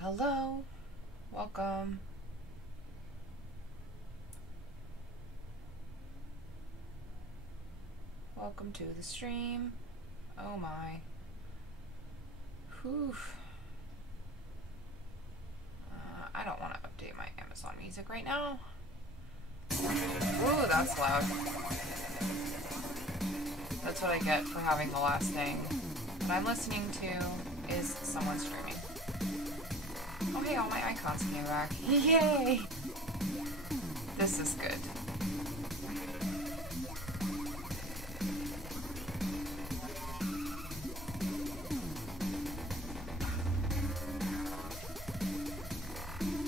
Hello. Welcome. Welcome to the stream. Oh my. Whew. I don't want to update my Amazon Music right now. Ooh, that's loud. That's what I get for having the last thing. What I'm listening to is someone streaming. Oh hey, all my icons came back. Yay! This is good.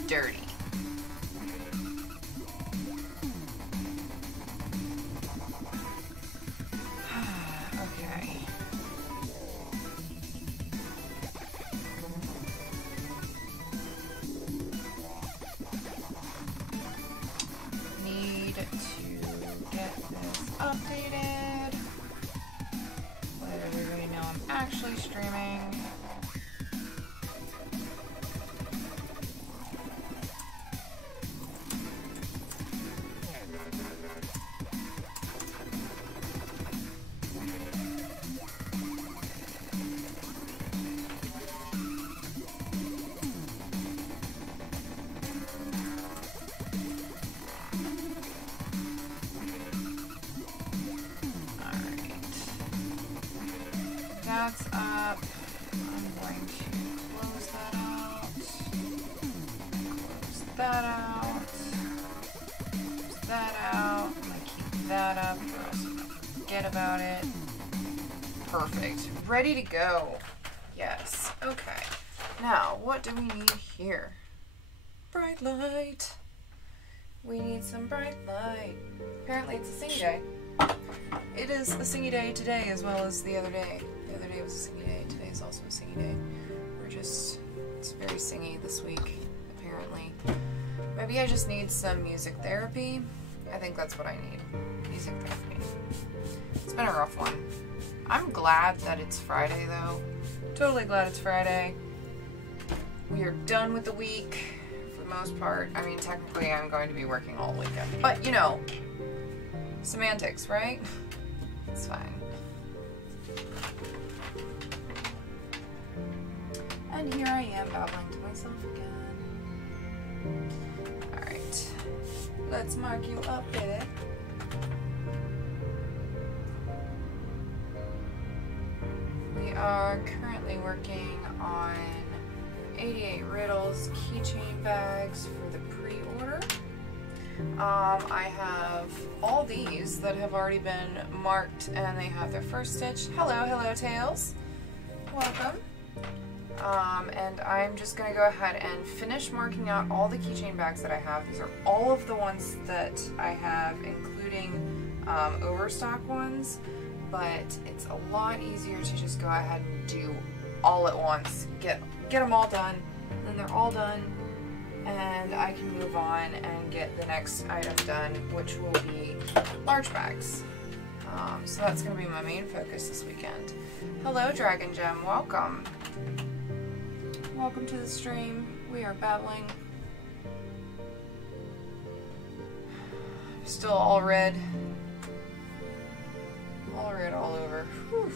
Dirty. Okay. Need to get this updated. Let everybody know I'm actually streaming. That's up. I'm going to close that out. Close that out. Close that out. I'm going to keep that up or else I'm going to forget about it. Perfect. Ready to go. Yes. Okay. Now, what do we need here? Bright light. We need some bright light. Apparently it's a singy day. It is a singy day today as well as the other day. The other day was a singy day. Today is also a singy day. It's very singy this week, apparently. Maybe I just need some music therapy. I think that's what I need. Music therapy. It's been a rough one. I'm glad that it's Friday though. Totally glad it's Friday. We are done with the week for the most part. I mean, technically I'm going to be working all weekend. But you know, semantics, right? It's fine. And here I am babbling to myself again. Alright. Let's mark you up, baby. We are currently working on 88 Riddles keychain bags for the pre-order. I have all these that have already been marked and they have their first stitch. Hello Tails. Welcome. And I'm just going to go ahead and finish marking out all the keychain bags that I have. These are all of the ones that I have, including overstock ones, but it's a lot easier to just go ahead and do all at once. Get them all done, and then they're all done, and I can move on and get the next item done, which will be large bags. So that's going to be my main focus this weekend. Hello Dragon Gem, welcome. Welcome to the stream. We are babbling. Still all red. All red all over. Whew.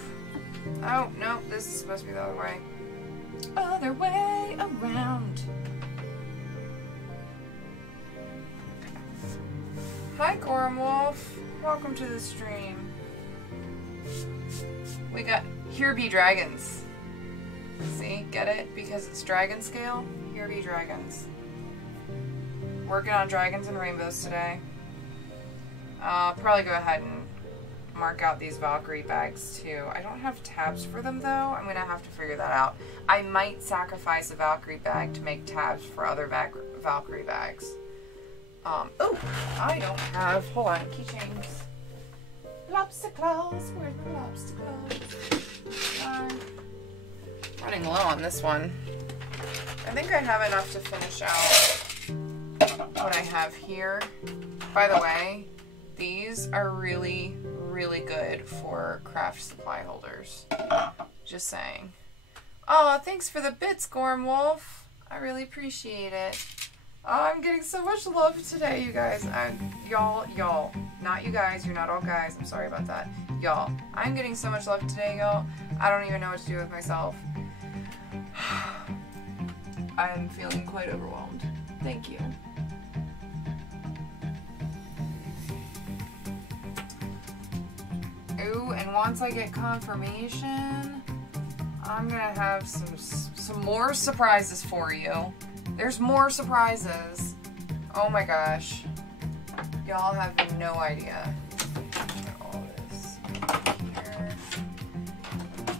Oh, no, this is supposed to be the other way. Other way around. Hi, Gorham Wolf. Welcome to the stream. We got Here Be Dragons. See, get it? Because it's dragon scale. Here be dragons. Working on dragons and rainbows today. I'll probably go ahead and mark out these Valkyrie bags too. I don't have tabs for them though. I'm gonna have to figure that out. I might sacrifice a Valkyrie bag to make tabs for other Valkyrie bags. Oh, I don't have, hold on, keychains. Lobstacles, where's my lobstacles? Running low on this one. I think I have enough to finish out what I have here. By the way, these are really, really good for craft supply holders. Just saying. Oh, thanks for the bits, Gorm Wolf. I really appreciate it. Oh, I'm getting so much love today, you guys. Y'all. Not you guys. You're not all guys. I'm sorry about that. Y'all. I'm getting so much love today, y'all. I don't even know what to do with myself. I'm feeling quite overwhelmed. Thank you. Ooh, and once I get confirmation, I'm gonna have some more surprises for you. There's more surprises. Oh my gosh. Y'all have no idea. Get all this here.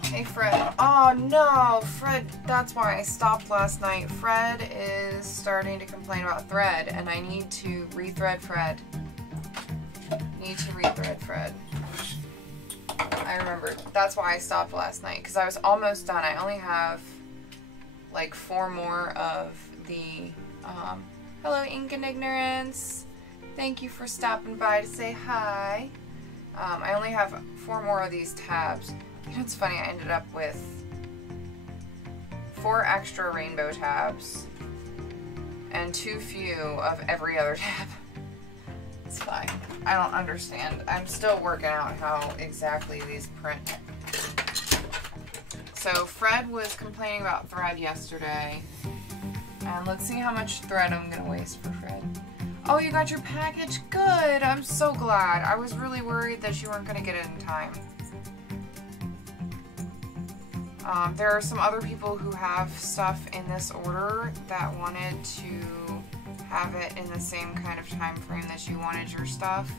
Hey, Fred. Oh no, Fred, that's why I stopped last night. Fred is starting to complain about thread, and I need to rethread Fred. I remembered. That's why I stopped last night, because I was almost done. I only have like 4 more of the, hello Ink and Ignorance. Thank you for stopping by to say hi. I only have 4 more of these tabs. You know, it's funny, I ended up with 4 extra rainbow tabs and too few of every other tab. It's fine. I don't understand. I'm still working out how exactly these print. So Fred was complaining about thread yesterday. And let's see how much thread I'm going to waste for Fred. Oh, you got your package? Good. I'm so glad. I was really worried that you weren't going to get it in time. There are some other people who have stuff in this order that wanted to have it in the same kind of time frame that you wanted your stuff.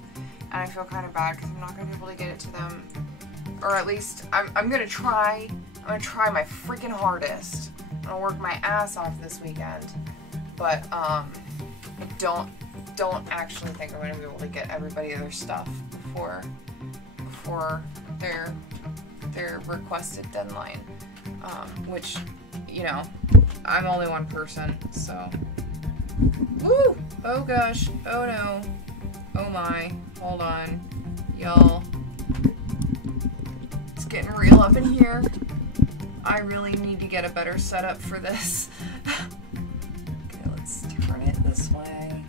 And I feel kind of bad because I'm not going to be able to get it to them. Or at least, I'm going to try. I'm going to try my freaking hardest. I'm going to work my ass off this weekend. But, I don't actually think I'm going to be able to get everybody their stuff before their requested deadline. Which, you know, I'm only one person, so. Woo! Oh gosh. Oh no. Oh my. Hold on. Y'all. It's getting real up in here. I really need to get a better setup for this. Okay, let's turn it this way.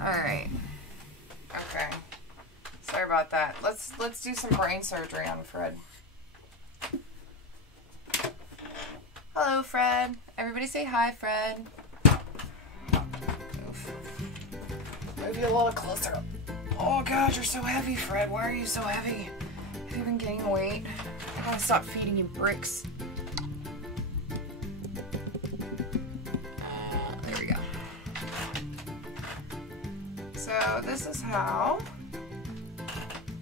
Alright. Okay. Sorry about that. Let's do some brain surgery on Fred. Hello, Fred. Everybody say hi, Fred. Oof. Move you a little closer. Oh God, you're so heavy, Fred. Why are you so heavy? Have you been gaining weight? I gotta stop feeding you bricks. There we go. So this is how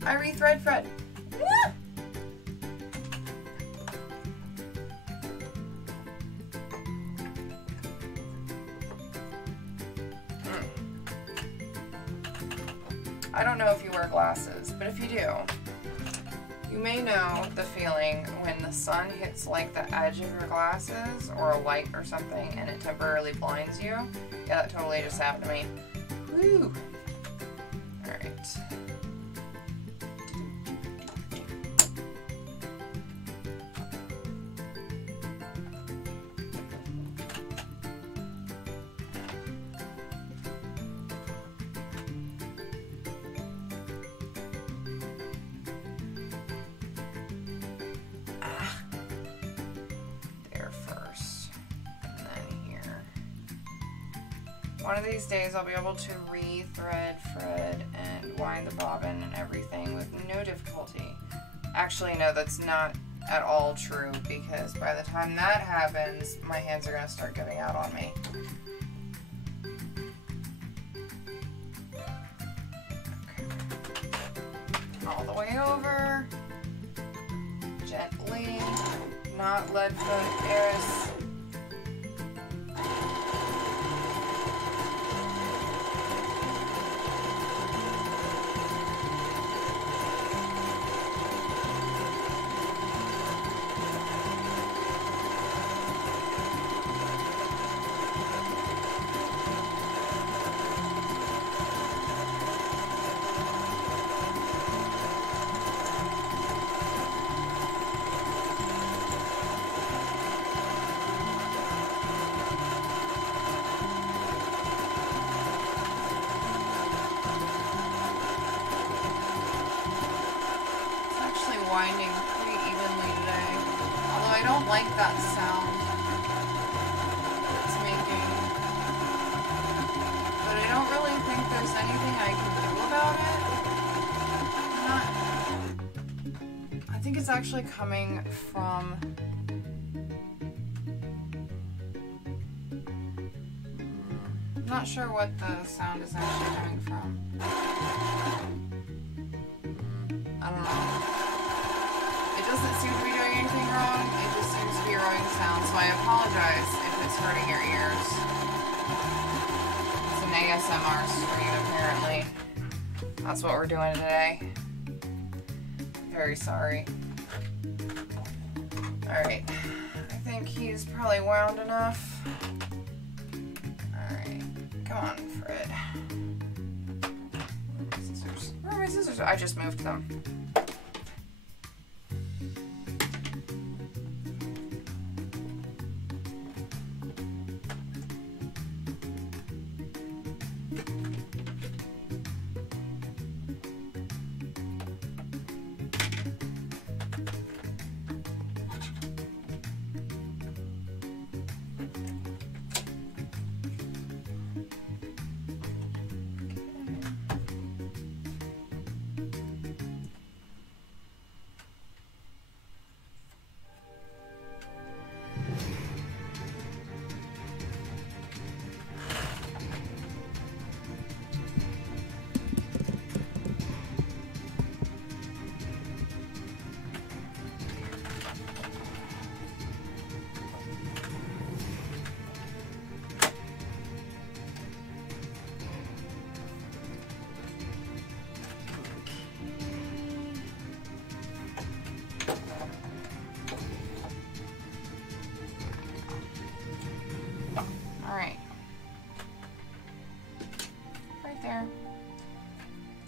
I rethread Fred. Woo! I don't know if you wear glasses, but if you do, you may know the feeling when the sun hits like the edge of your glasses or a light or something and it temporarily blinds you. Yeah, that totally just happened to me. Woo! Alright. One of these days I'll be able to re-thread Fred and wind the bobbin and everything with no difficulty. Actually, no, that's not at all true, because by the time that happens, my hands are going to start giving out on me. Okay. All the way over. Gently. Not lead foot airs. winding pretty evenly today. Although I don't like that sound it's making. But I don't really think there's anything I can do about it. I think it's actually coming from... I'm not sure what the sound is actually coming from. I don't know. It doesn't seem to be doing anything wrong. It just seems to be a rowing sound, so I apologize if it's hurting your ears. It's an ASMR stream, apparently. That's what we're doing today. Very sorry. Alright. I think he's probably wound enough. Alright. Come on, Fred. Where are my scissors? Where are my scissors? I just moved them.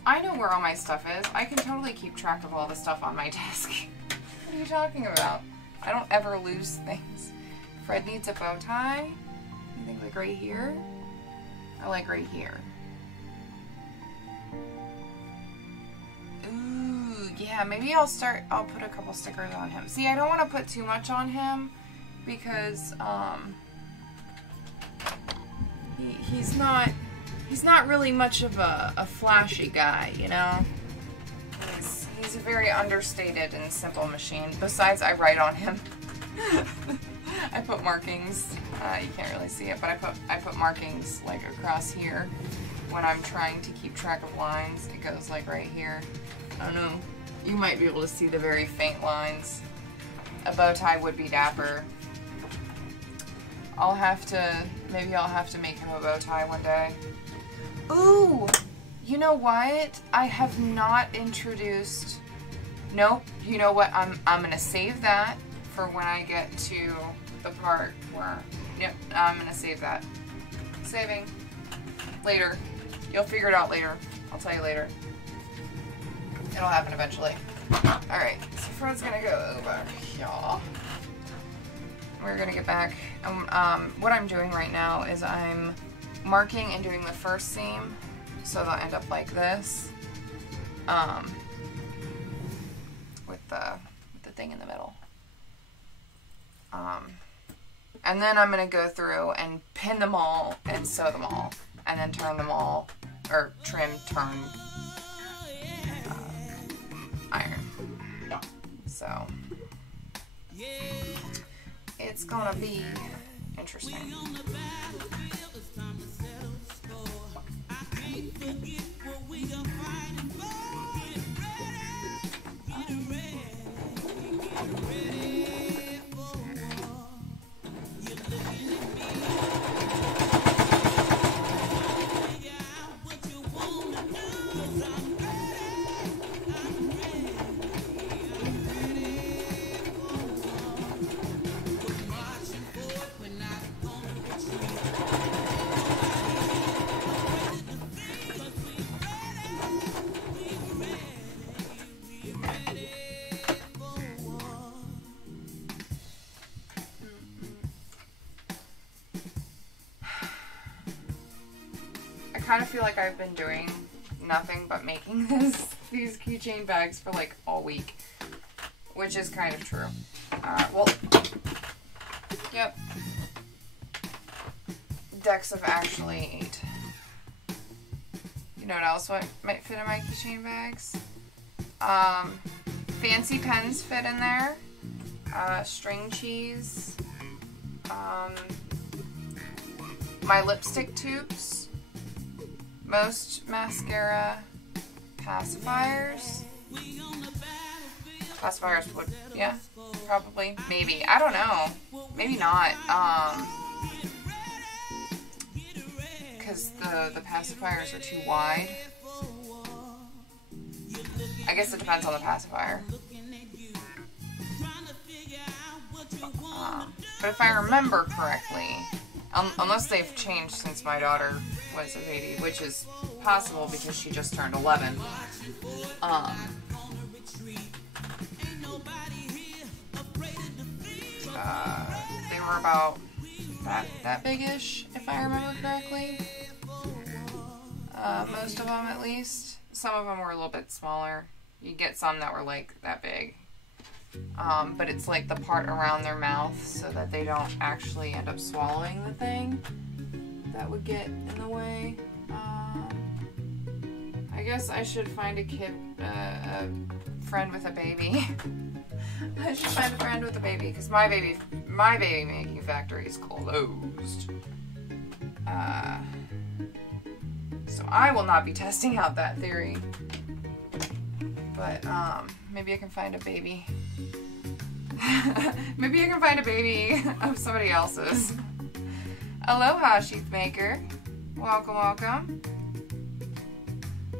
I know where all my stuff is. I can totally keep track of all the stuff on my desk. What are you talking about? I don't ever lose things. Fred needs a bow tie. I think like right here. I like right here. Ooh, yeah, maybe I'll put a couple stickers on him. See, I don't want to put too much on him because he's not really much of a flashy guy, you know? He's a very understated and simple machine. Besides, I write on him. I put markings. You can't really see it, but I put markings like across here when I'm trying to keep track of lines. It goes like right here. I don't know. You might be able to see the very faint lines. A bow tie would be dapper. Maybe I'll have to make him a bow tie one day. Ooh, you know what? I have not introduced, nope, you know what? I'm gonna save that for when I get to the part where, yep, I'm gonna save that. Saving. Later. You'll figure it out later. I'll tell you later. It'll happen eventually. Alright, so Fred's gonna go over here. We're gonna get back. What I'm doing right now is I'm marking and doing the first seam, so they'll end up like this, with the thing in the middle. And then I'm gonna go through and pin them all and sew them all, and then turn them all, or trim, turn, iron. So it's gonna be interesting. I kind of feel like I've been doing nothing but making these keychain bags for like all week. which is kind of true. Well, yep. Decks of actually 8. You know what else might fit in my keychain bags? Fancy pens fit in there. String cheese. My lipstick tubes. Most mascara pacifiers. Pacifiers would, yeah, probably, maybe. I don't know. Maybe not. Because the pacifiers are too wide. I guess it depends on the pacifier. But if I remember correctly, unless they've changed since my daughter was a baby, which is possible because she just turned 11, they were about that big-ish, if I remember correctly. Most of them, at least. Some of them were a little bit smaller. You get some that were like that big. But it's like the part around their mouth so that they don't actually end up swallowing the thing that would get in the way. I guess I should find a friend with a baby. I should find a friend with a baby because my baby making factory is closed. So I will not be testing out that theory. But maybe I can find a baby. Maybe I can find a baby of somebody else's. Aloha, sheath maker. Welcome, welcome.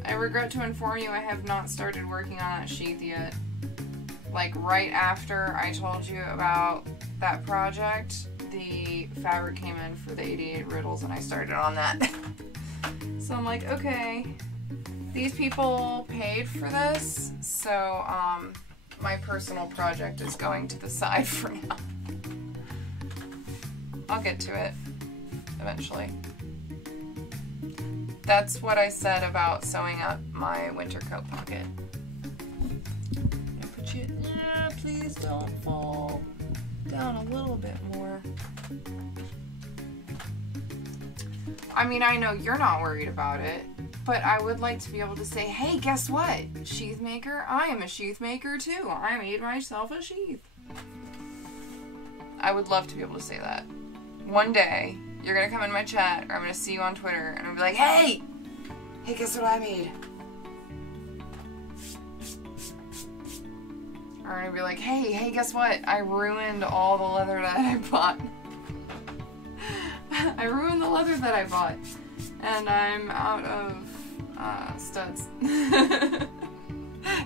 I regret to inform you I have not started working on that sheath yet. Like right after I told you about that project, the fabric came in for the 88 riddles and I started on that. So I'm like, okay, these people paid for this, so my personal project is going to the side for now. I'll get to it eventually. That's what I said about sewing up my winter coat pocket. Put you, yeah, please don't fall down a little bit more. I mean, I know you're not worried about it, but I would like to be able to say, hey, guess what? Sheath maker, I am a sheath maker too. I made myself a sheath. I would love to be able to say that. One day, you're going to come in my chat, or I'm going to see you on Twitter, and I'll be like, hey, guess what I made? Or I'm going to be like, hey, guess what? I ruined all the leather that I bought. I ruined the leather that I bought. And I'm out of studs.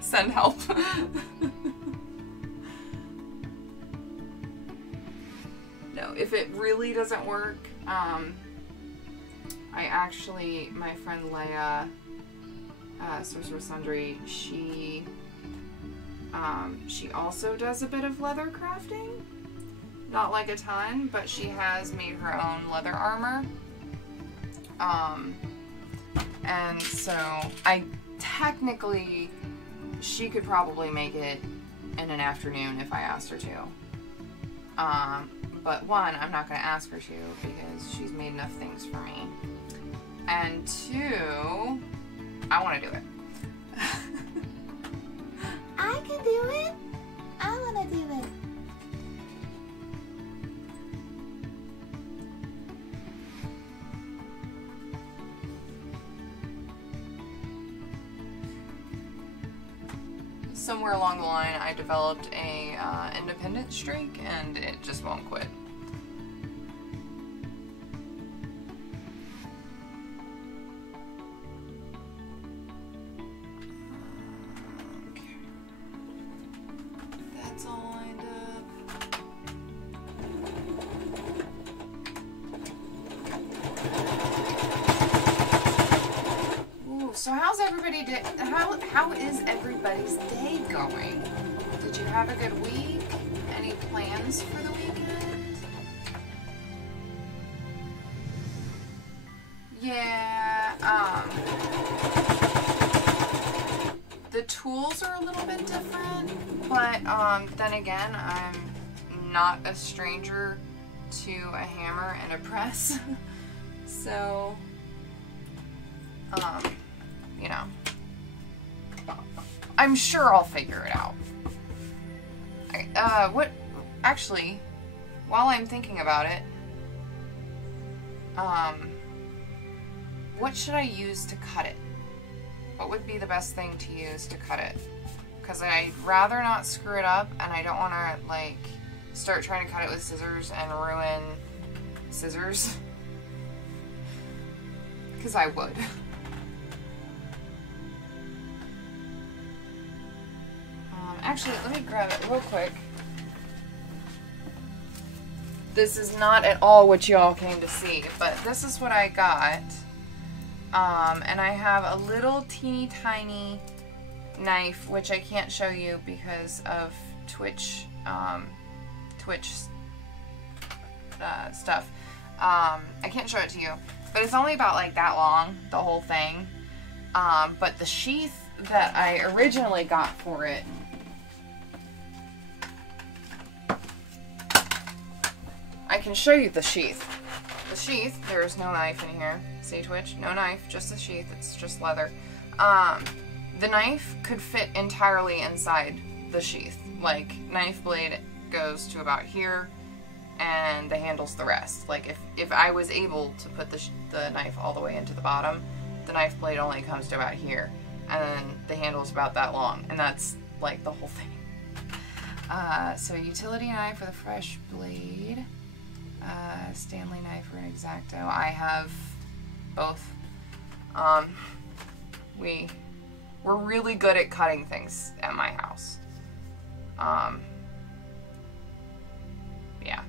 Send help. No, if it really doesn't work, I actually, my friend Leia, Sorcerer Sundry, she also does a bit of leather crafting. Not like a ton, but she has made her own leather armor. And so technically, she could probably make it in an afternoon if I asked her to. But one, I'm not going to ask her to because she's made enough things for me. And two, I want to do it. I can do it. I want to do it. Somewhere along the line, I developed a independent streak, and it just won't quit. Okay. That's all lined up. Ooh, so how's everybody how is everybody's day going? Did you have a good week? Any plans for the weekend? Yeah, The tools are a little bit different, but then again, I'm not a stranger to a hammer and a press. So, you know, I'm sure I'll figure it out. Actually, while I'm thinking about it, what should I use to cut it? What would be the best thing to use to cut it? Because I'd rather not screw it up, and I don't want to, like, start trying to cut it with scissors and ruin scissors. Because I would. Actually, let me grab it real quick. This is not at all what y'all came to see, but this is what I got. And I have a little teeny tiny knife, which I can't show you because of Twitch, stuff. I can't show it to you, but it's only about like that long, the whole thing. But the sheath that I originally got for it, I can show you the sheath. The sheath, there's no knife in here. See, Twitch? No knife, just the sheath. It's just leather. The knife could fit entirely inside the sheath. Like, knife blade goes to about here, and the handle's the rest. Like, if I was able to put the knife all the way into the bottom, the knife blade only comes to about here, and then the handle's about that long, and that's, like, the whole thing. So utility knife with a fresh blade. Stanley knife or an X-Acto. I have both. We're really good at cutting things at my house. Yeah.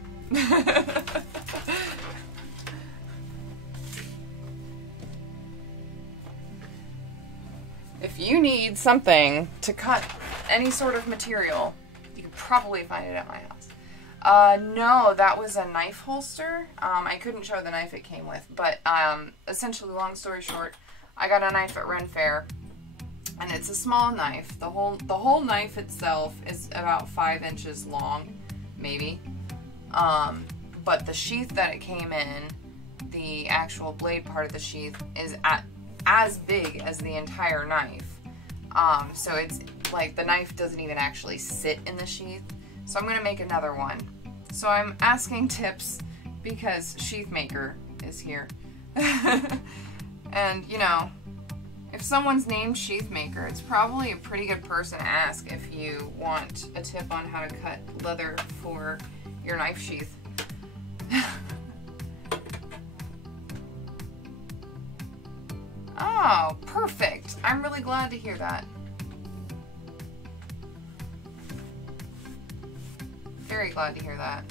If you need something to cut any sort of material, you can probably find it at my house. No, that was a knife holster. I couldn't show the knife it came with, but essentially, long story short, I got a knife at Ren Fair, and it's a small knife. The whole knife itself is about 5 inches long, maybe. But the sheath that it came in, the actual blade part of the sheath, is as big as the entire knife. So it's like the knife doesn't even actually sit in the sheath. So I'm gonna make another one. So I'm asking tips because Sheath Maker is here. And, you know, if someone's named Sheath Maker, it's probably a pretty good person to ask if you want a tip on how to cut leather for your knife sheath. Oh, perfect. I'm really glad to hear that. Very glad to hear that.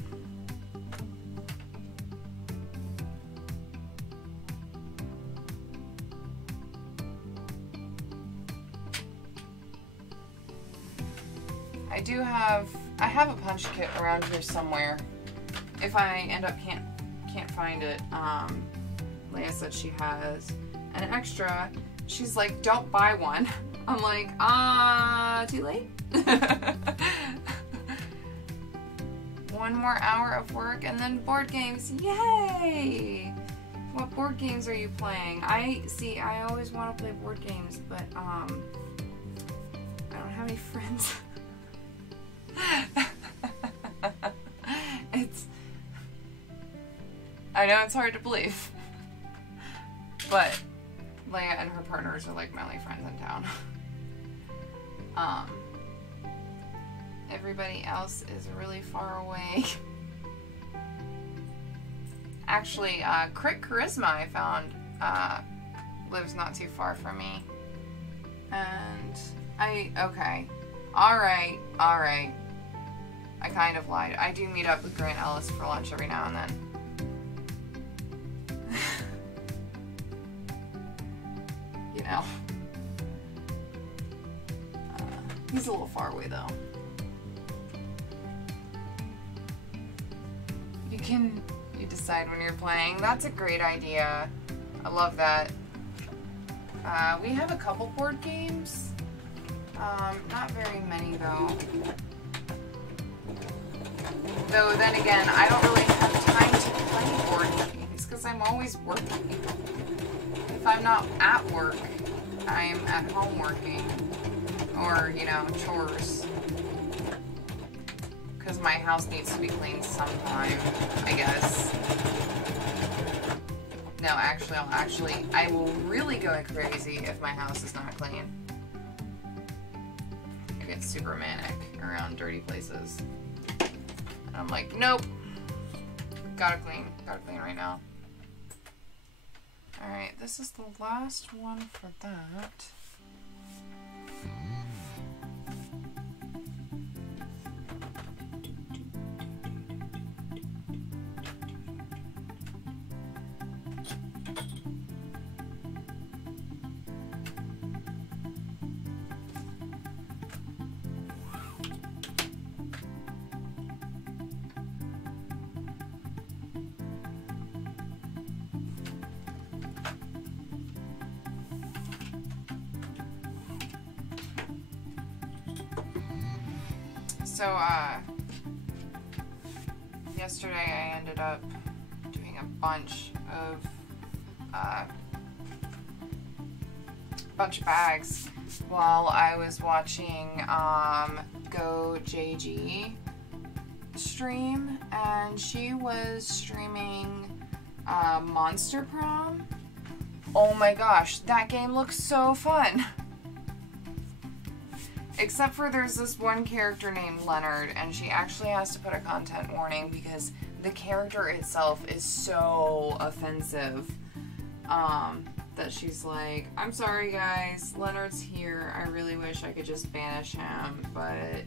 I have a punch kit around here somewhere. If I end up can't find it, Leia said she has an extra. She's like, don't buy one. I'm like, too late? 1 more hour of work and then board games. Yay! What board games are you playing? I always want to play board games, but I don't have any friends. I know it's hard to believe, but Leia and her partners are like my only friends in town. Everybody else is really far away. Actually, Crit Charisma I found lives not too far from me. And okay. Alright. I kind of lied. I do meet up with Grant Ellis for lunch every now and then. You know. He's a little far away though. You decide when you're playing. That's a great idea. I love that. We have a couple board games. Not very many though. Though then again, I don't really have time to play board games because I'm always working. If I'm not at work, I'm at home working. Or, you know, chores. Because my house needs to be cleaned sometime, I guess. No, actually, I will really go crazy if my house is not clean. I get super manic around dirty places. And I'm like, nope. Gotta clean right now. Alright, this is the last one for that. So, yesterday I ended up doing a bunch of bags while I was watching Go JG stream, and she was streaming Monster Prom. Oh my gosh, that game looks so fun! Except for there's this one character named Leonard, and she actually has to put a content warning because the character itself is so offensive that she's like, I'm sorry guys, Leonard's here, I really wish I could just banish him, but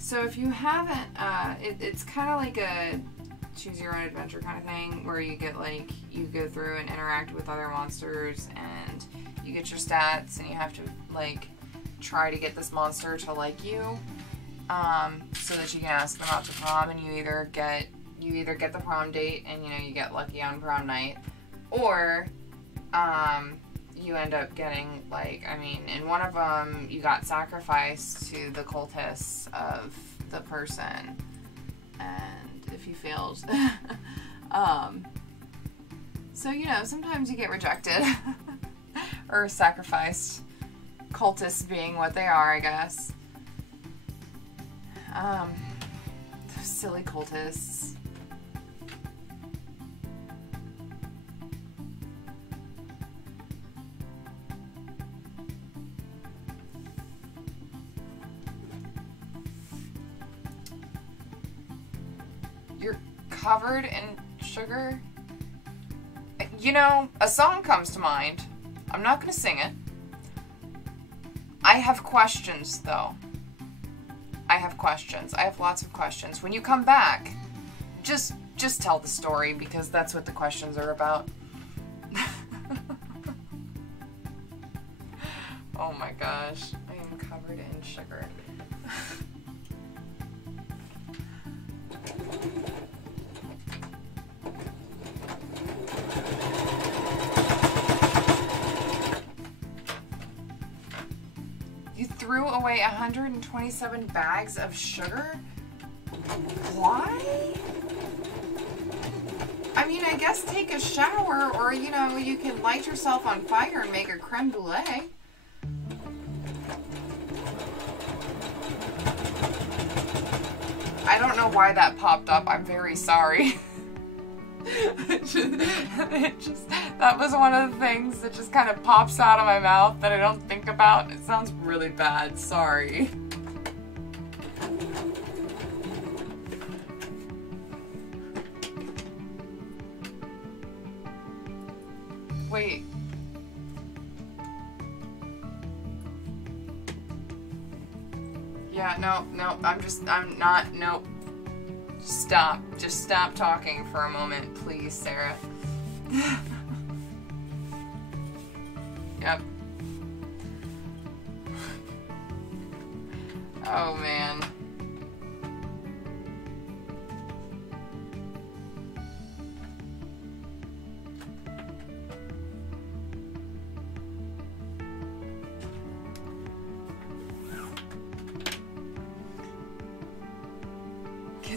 so if you haven't, it's kind of like a choose your own adventure kind of thing where you get like, you go through and interact with other monsters and you get your stats and you have to like try to get this monster to like you so that you can ask them out to prom, and you either get the prom date and you know you get lucky on prom night, or you end up getting like, I mean, in one of them you got sacrificed to the cultists of the person, and if you failed so you know sometimes you get rejected or sacrificed, cultists being what they are, I guess. Those silly cultists. You're covered in sugar? You know, a song comes to mind. I'm not going to sing it. I have questions, though. I have questions. I have lots of questions. When you come back, just tell the story, because that's what the questions are about. Oh my gosh. I am covered in sugar. You threw away 127 bags of sugar? Why? I mean, I guess take a shower, or, you know, you can light yourself on fire and make a creme brulee. I don't know why that popped up. I'm very sorry. That was one of the things that just kind of pops out of my mouth that I don't think about. It sounds really bad. Sorry. Wait. Yeah, no, nope. Stop. Just stop talking for a moment, please, Sarah. Yep. Oh, man.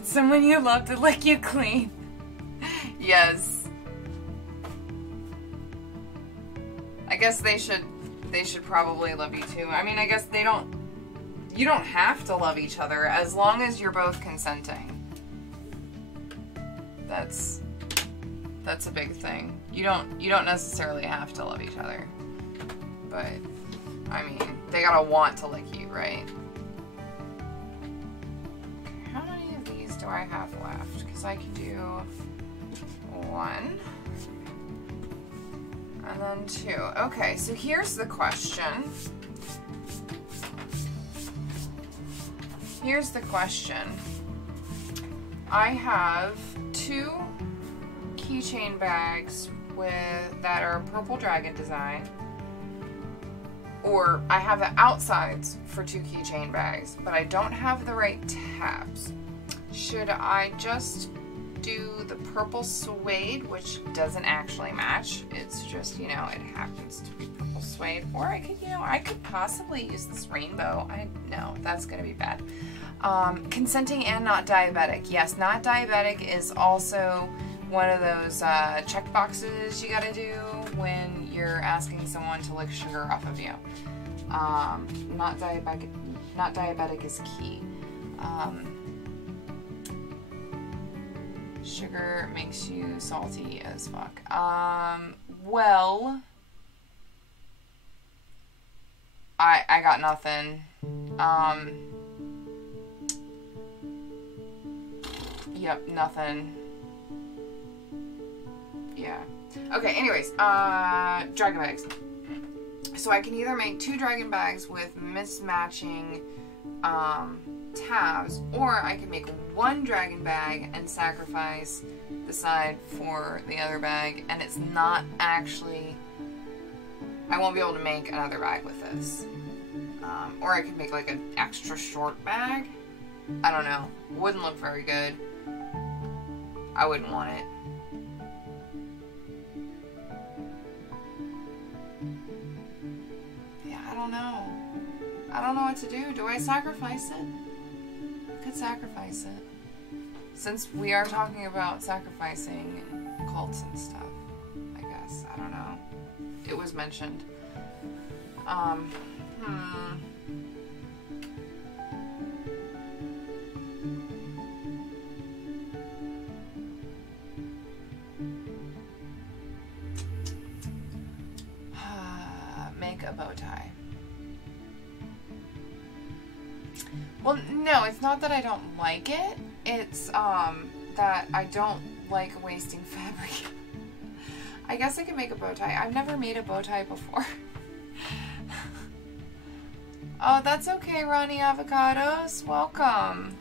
Need someone you love to lick you clean. Yes. I guess they should probably love you too. I mean, I guess you don't have to love each other as long as you're both consenting. That's a big thing. You don't necessarily have to love each other. But I mean, they gotta want to lick you, right? Okay, how many of these do I have left? Because I can do 1 and then 2. Okay, so here's the question. Here's the question. I have 2 keychain bags that are purple dragon design. Or I have the outsides for 2 keychain bags, but I don't have the right tabs. Should I just do the purple suede, which doesn't actually match? It's just, you know, it happens to be purple suede. Or I could, you know, I could possibly use this rainbow. No, that's gonna be bad. Consenting and not diabetic. Yes, not diabetic is also one of those check boxes you gotta do when you're asking someone to lick sugar off of you. Not diabetic is key. Sugar makes you salty as fuck. Well, I got nothing. Yep, nothing. Yeah. Okay, anyways, dragon bags. So I can either make 2 dragon bags with mismatching tabs, or I can make 1 dragon bag and sacrifice the side for the other bag, and it's not actually, I won't be able to make another bag with this. Or I could make like an extra short bag. I don't know. Wouldn't look very good. I wouldn't want it. I don't know. I don't know what to do. Do I sacrifice it? I could sacrifice it. Since we are talking about sacrificing cults and stuff, I guess. I don't know. It was mentioned. Make a bow tie. Well, no, it's not that I don't like it. It's that I don't like wasting fabric. I guess I can make a bow tie. I've never made a bow tie before. Oh, that's okay, Ronnie Avocados. Welcome.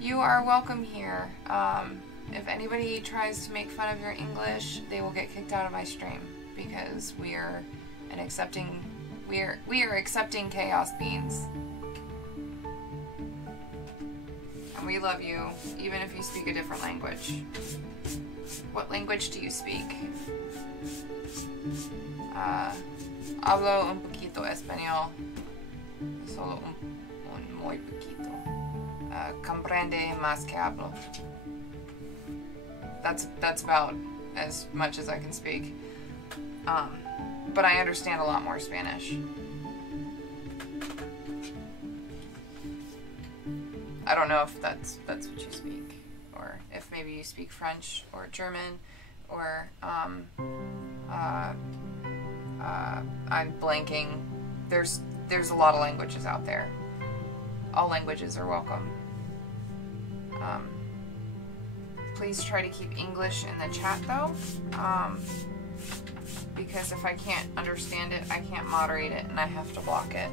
You are welcome here. If anybody tries to make fun of your English, they will get kicked out of my stream because we are accepting chaos beans. And we love you, even if you speak a different language. What language do you speak? Hablo un poquito español. Solo un muy poquito. Comprende más que hablo. That's about as much as I can speak. But I understand a lot more Spanish. I don't know if that's what you speak, or if maybe you speak French or German, or I'm blanking. There's a lot of languages out there. All languages are welcome. Please try to keep English in the chat though, because if I can't understand it, I can't moderate it, and I have to block it.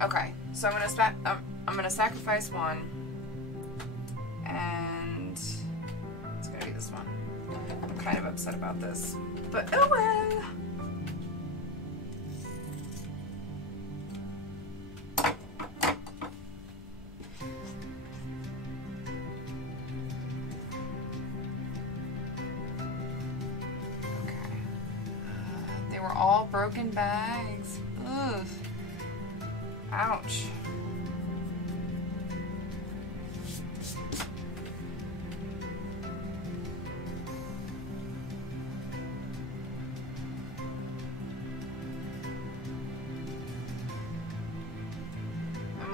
Okay, so I'm gonna sacrifice one, and it's gonna be this one. I'm kind of upset about this, but oh well. They were all broken bags. Ugh. Ouch.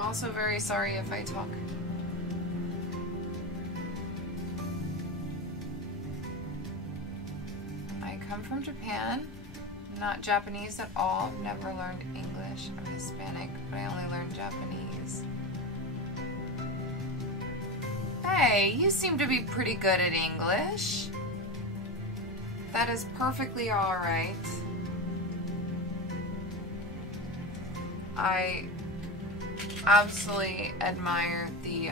also very sorry if I talk. I come from Japan. Not Japanese at all. Never learned English. I'm Hispanic, but I only learned Japanese. Hey, you seem to be pretty good at English. That is perfectly alright. I absolutely admire the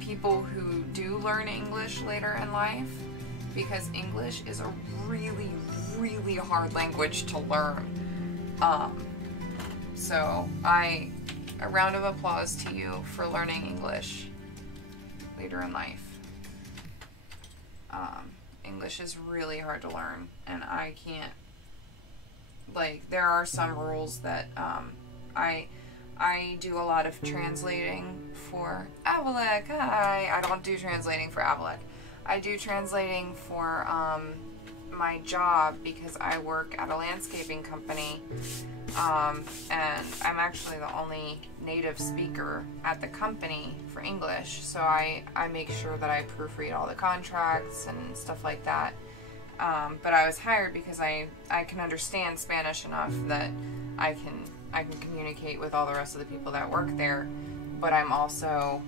people who do learn English later in life, because English is a really, really hard language to learn. So a round of applause to you for learning English later in life. English is really hard to learn, and I can't, like, there are some rules that I do a lot of translating for Avalek. I don't do translating for Avalek. I do translating for my job because I work at a landscaping company, and I'm actually the only native speaker at the company for English, so I make sure that I proofread all the contracts and stuff like that. But I was hired because I can understand Spanish enough that I can communicate with all the rest of the people that work there, but I'm also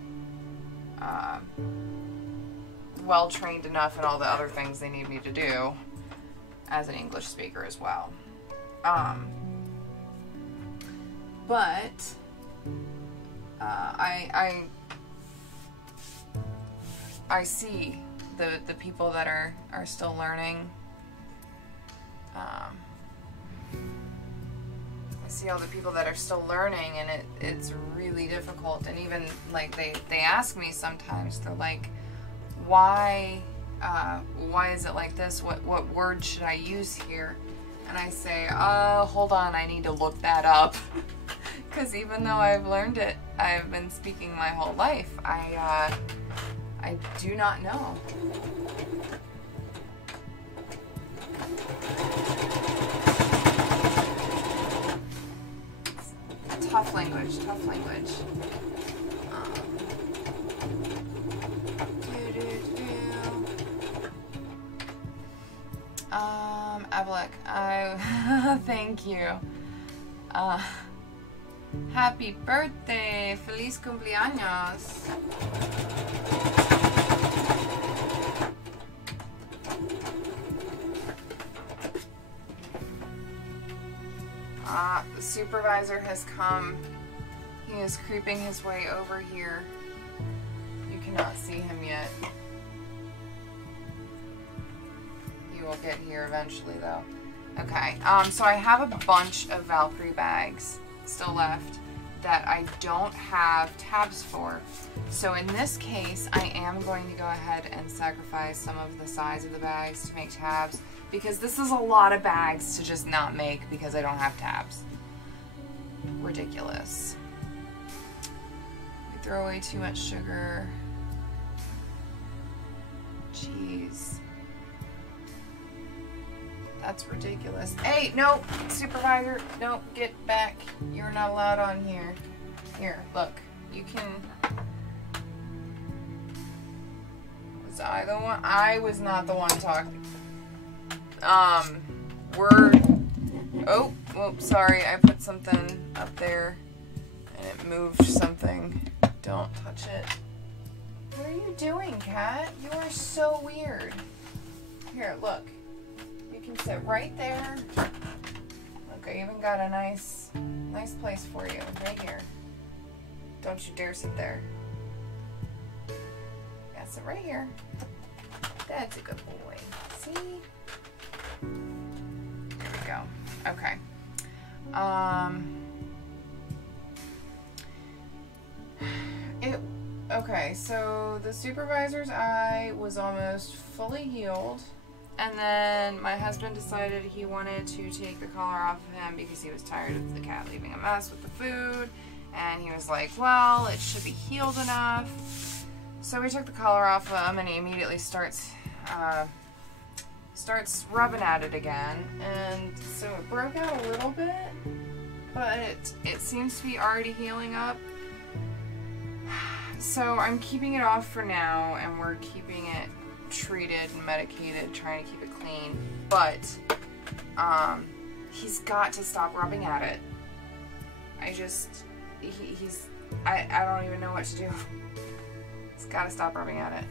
well trained enough in all the other things they need me to do as an English speaker as well. But I see the people that are still learning. I see all the people that are still learning, and it's really difficult. And even like they ask me sometimes, they're like, why is it like this? What word should I use here? And I say, hold on, I need to look that up. Because even though I've learned it, I've been speaking my whole life, I do not know. Tough language, tough language. Avalek, thank you. Happy birthday, feliz cumpleaños. The supervisor has come. He is creeping his way over here. You cannot see him yet. He will get here eventually though. Okay, so I have a bunch of Valkyrie bags still left that I don't have tabs for. So in this case, I am going to go ahead and sacrifice some of the size of the bags to make tabs, because this is a lot of bags to just not make because I don't have tabs. Ridiculous. We throw away too much sugar. Jeez. That's ridiculous. Hey, no, supervisor, no, get back. You're not allowed on here. Here, look, you can. Was I the one? I was not the one talking. Oh, whoops, sorry, I put something up there and it moved something. Don't touch it. What are you doing, cat? You are so weird. Here, look. You can sit right there. Look, I even got a nice place for you, right here. Don't you dare sit there. Yeah, sit right here. That's a good boy. See? There we go. Okay. Okay, so the supervisor's eye was almost fully healed. And then my husband decided he wanted to take the collar off of him because he was tired of the cat leaving a mess with the food. And he was like, well, it should be healed enough. So we took the collar off of him, and he immediately starts rubbing at it again. And so it broke out a little bit. but it seems to be already healing up. So I'm keeping it off for now, and we're keeping it treated and medicated, trying to keep it clean. But he's got to stop rubbing at it. I don't even know what to do. He's got to stop rubbing at it.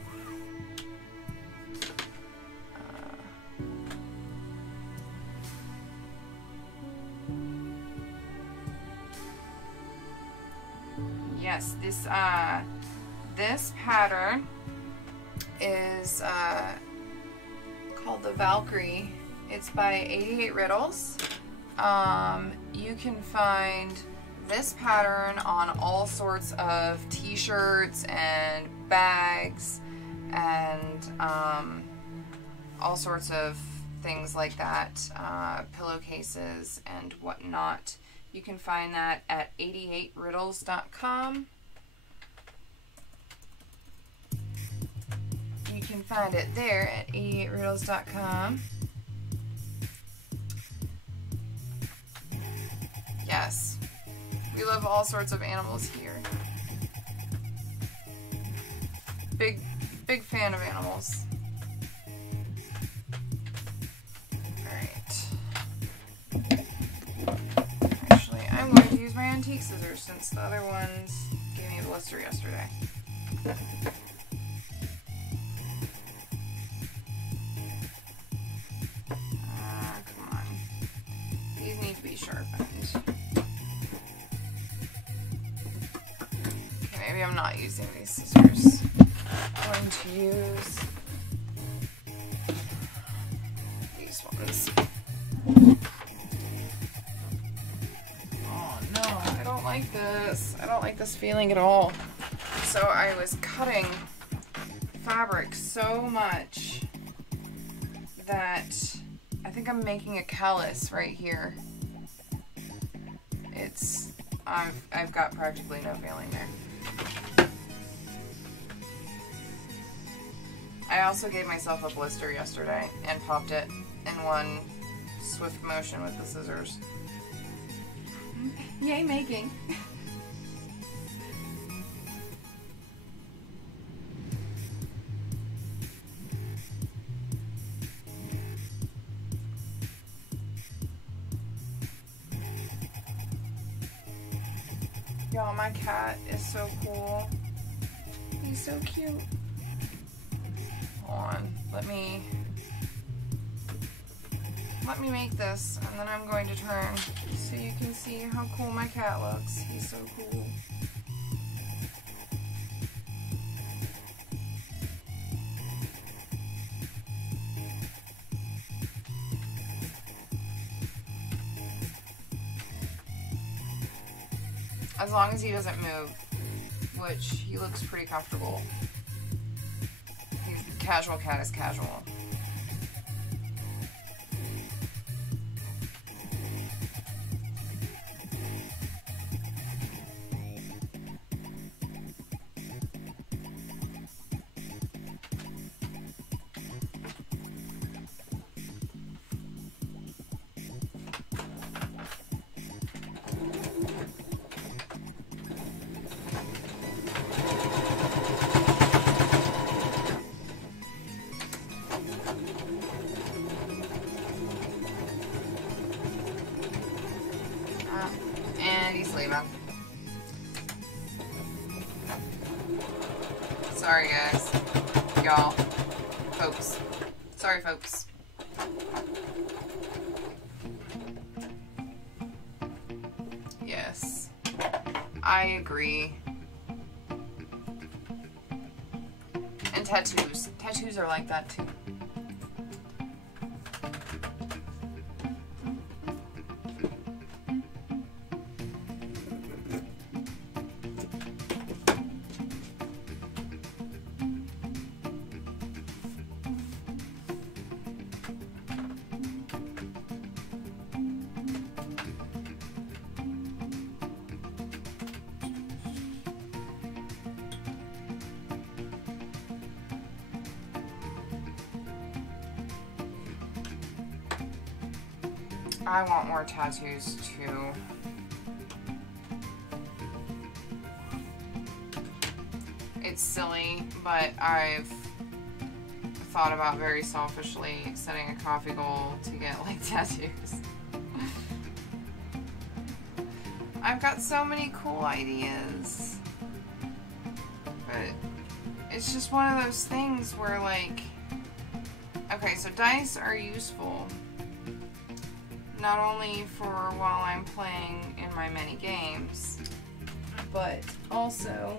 Yes, this pattern is called the Valkyrie. It's by 88 Riddles. You can find this pattern on all sorts of t-shirts and bags and all sorts of things like that, pillowcases and whatnot. You can find that at 88riddles.com. You can find it there at 88riddles.com. Yes, we love all sorts of animals here. Big fan of animals. Alright. Actually, I'm going to use my antique scissors since the other ones gave me a blister yesterday. Come on. These need to be sharpened. Okay, maybe I'm not using these scissors. I'm going to use these ones. Oh no, I don't like this. I don't like this feeling at all. So I was cutting fabric so much that I think I'm making a callus right here. I've got practically no feeling there. I also gave myself a blister yesterday and popped it in one swift motion with the scissors. Yay making! Y'all, my cat is so cool. He's so cute. Hold on, let me make this, and then I'm going to turn so you can see how cool my cat looks. He's so cool. As long as he doesn't move, which he looks pretty comfortable. He's casual cat is casual. And he's leaving. Sorry guys. Y'all. Folks. Sorry folks. Yes. I agree. And tattoos. Tattoos are like that too. I want more tattoos too. it's silly, but I've thought about very selfishly setting a coffee goal to get like tattoos. I've got so many cool ideas, but it's just one of those things where like, okay, so dice are useful not only for while I'm playing in my mini games, but also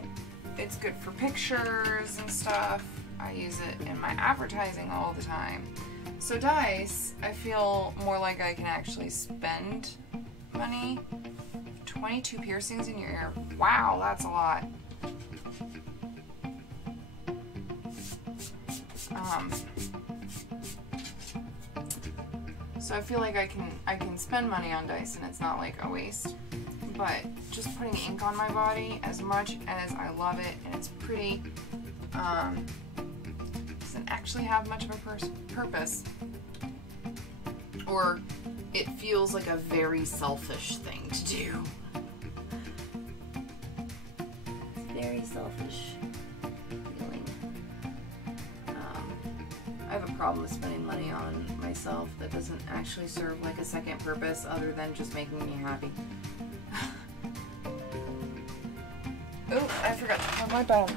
it's good for pictures and stuff. I use it in my advertising all the time. So dice, I feel more like I can actually spend money. 22 piercings in your ear. Wow, that's a lot. So I feel like I can spend money on dice and it's not like a waste. But just putting ink on my body, as much as I love it and it's pretty, doesn't actually have much of a purpose. Or it feels like a very selfish thing to do. It's very selfish feeling. I have a problem with spending money on myself that doesn't actually serve like a second purpose other than just making me happy. Oh, I forgot to put my bone.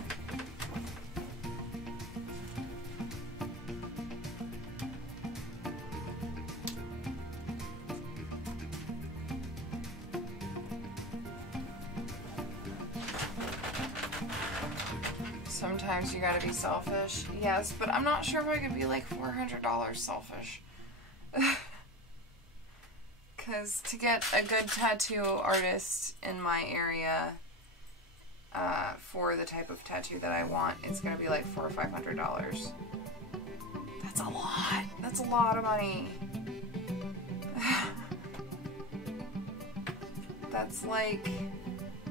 Sometimes you gotta be selfish. Yes, but I'm not sure if I could be like $400 selfish. Because to get a good tattoo artist in my area for the type of tattoo that I want, it's gonna be like $400 or $500. That's a lot. That's a lot of money. That's like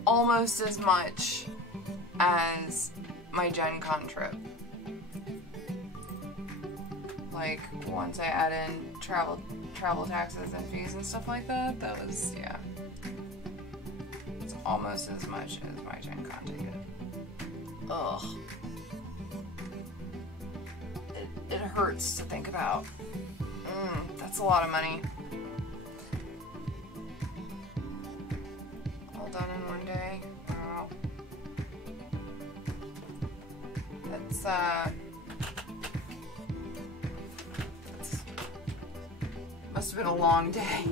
almost as much as my Gen Con trip. Like, once I add in travel taxes and fees and stuff like that, that was, yeah. It's almost as much as my Gen Con ticket. Ugh. It hurts to think about. That's a lot of money. All done in one day. Wow. That's must have been a long day.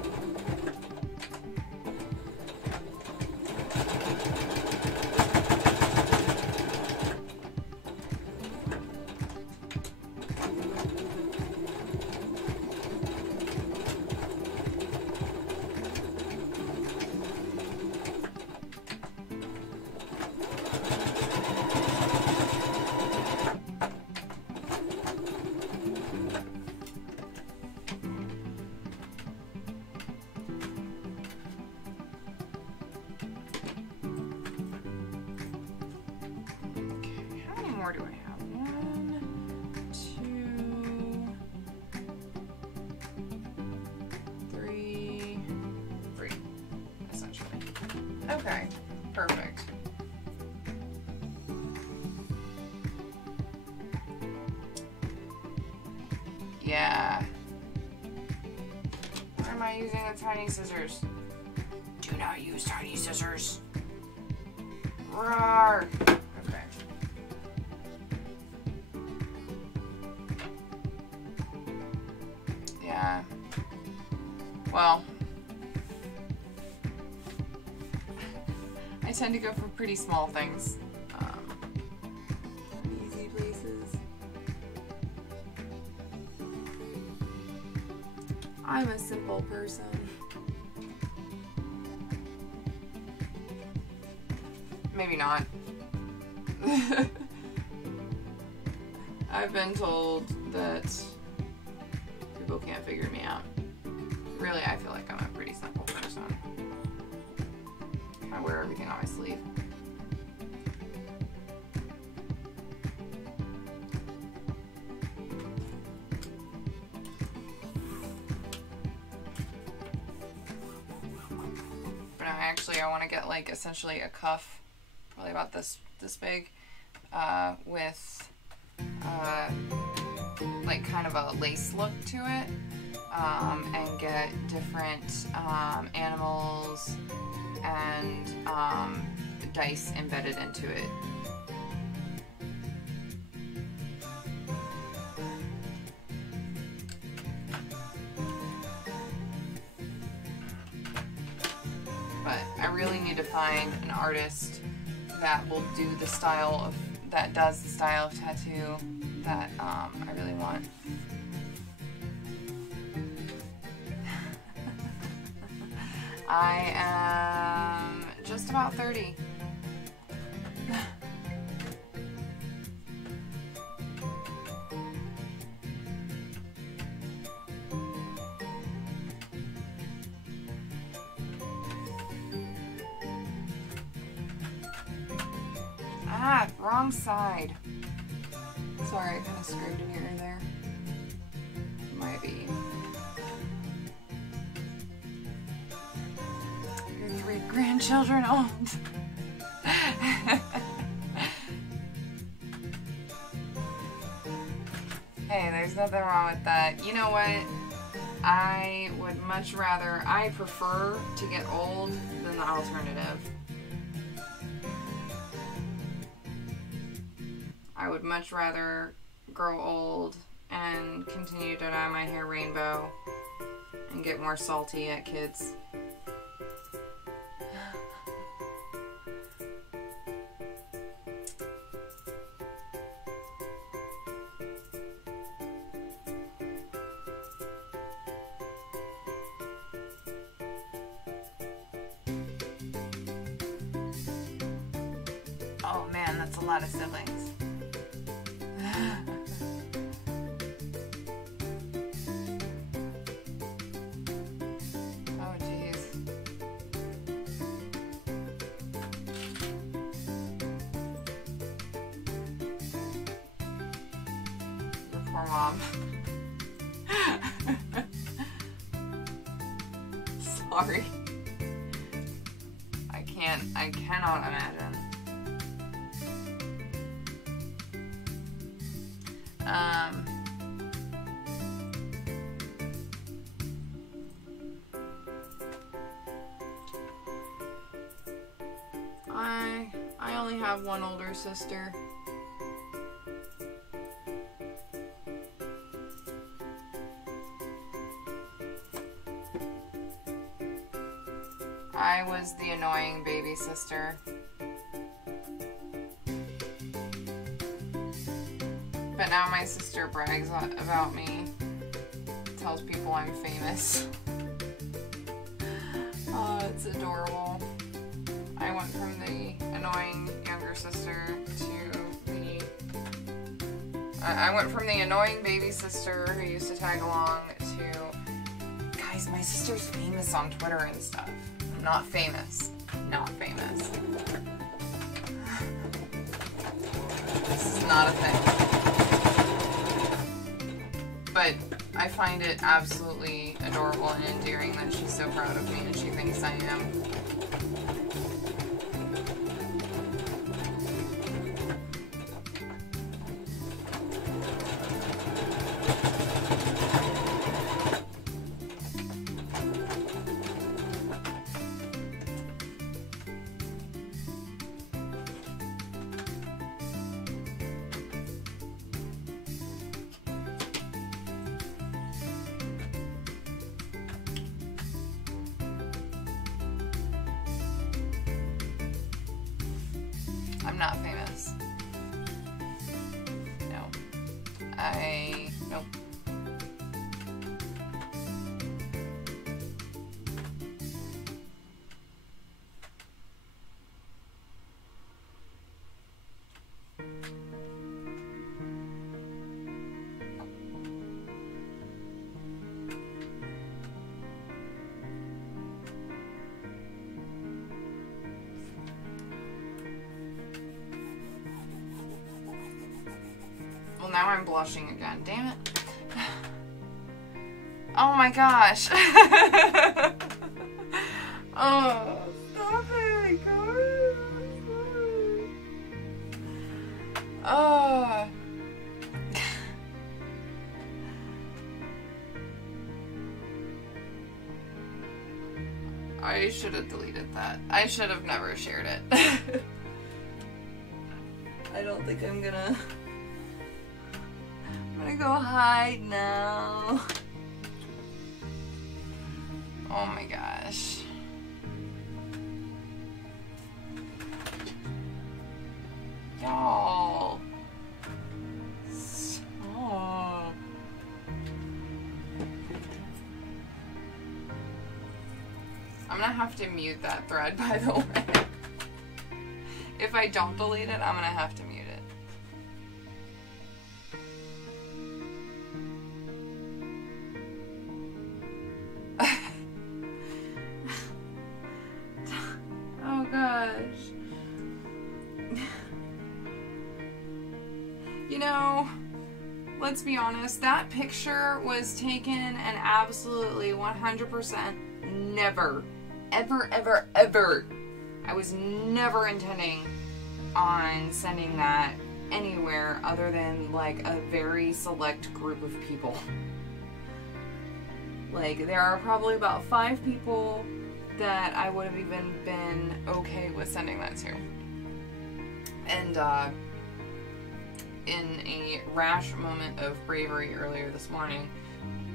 Do I have? 1, 2, 3, essentially. Okay, perfect. Yeah. Why am I using the tiny scissors? Do not use tiny scissors. Roar. Well, I tend to go for pretty small things. Easy places. I'm a simple person. Maybe not. I've been told that people can't figure me out. Really, I feel like I'm a pretty simple person. I wear everything on my sleeve. But no, actually, I want to get like essentially a cuff, probably about this big, with like kind of a lace look to it, and get different animals and dice embedded into it. But I really need to find an artist that will do the style of, that does the style of tattoo that I really want. I am just about 30. Ah, wrong side. Sorry, I kind of scraped an ear there. Might be. You're 3 grandchildren old. Hey, there's nothing wrong with that. You know what? I would much rather, I prefer to get old than the alternative. I would much rather grow old and continue to dye my hair rainbow and get more salty at kids. Oh man, that's a lot of siblings. Oh jeez. Your poor mom. Sorry. I cannot imagine. I only have one older sister. I was the annoying baby sister. But now my sister brags about me, tells people I'm famous. Oh, it's adorable. I went from the annoying younger sister to the... I went from the annoying baby sister who used to tag along to... Guys, my sister's famous on Twitter and stuff. I'm not famous. Not famous. This is not a thing. But I find it absolutely adorable and endearing that she's so proud of me and she thinks I am. I'm not famous. No. Nope. Well, now I'm blushing again. Damn it. Oh my gosh. Oh, stop it, guys. I should have deleted that. I should have never shared it. I don't think I'm gonna go hide now. Oh my gosh. Y'all. Stop. I'm gonna have to mute that thread, by the way. If I don't delete it, I'm gonna have to mute it. Oh gosh. You know, let's be honest, that picture was taken and absolutely 100% never, ever, I was never intending on sending that anywhere other than like a very select group of people. Like, there are probably about 5 people that I would have even been okay with sending that to. And in a rash moment of bravery earlier this morning,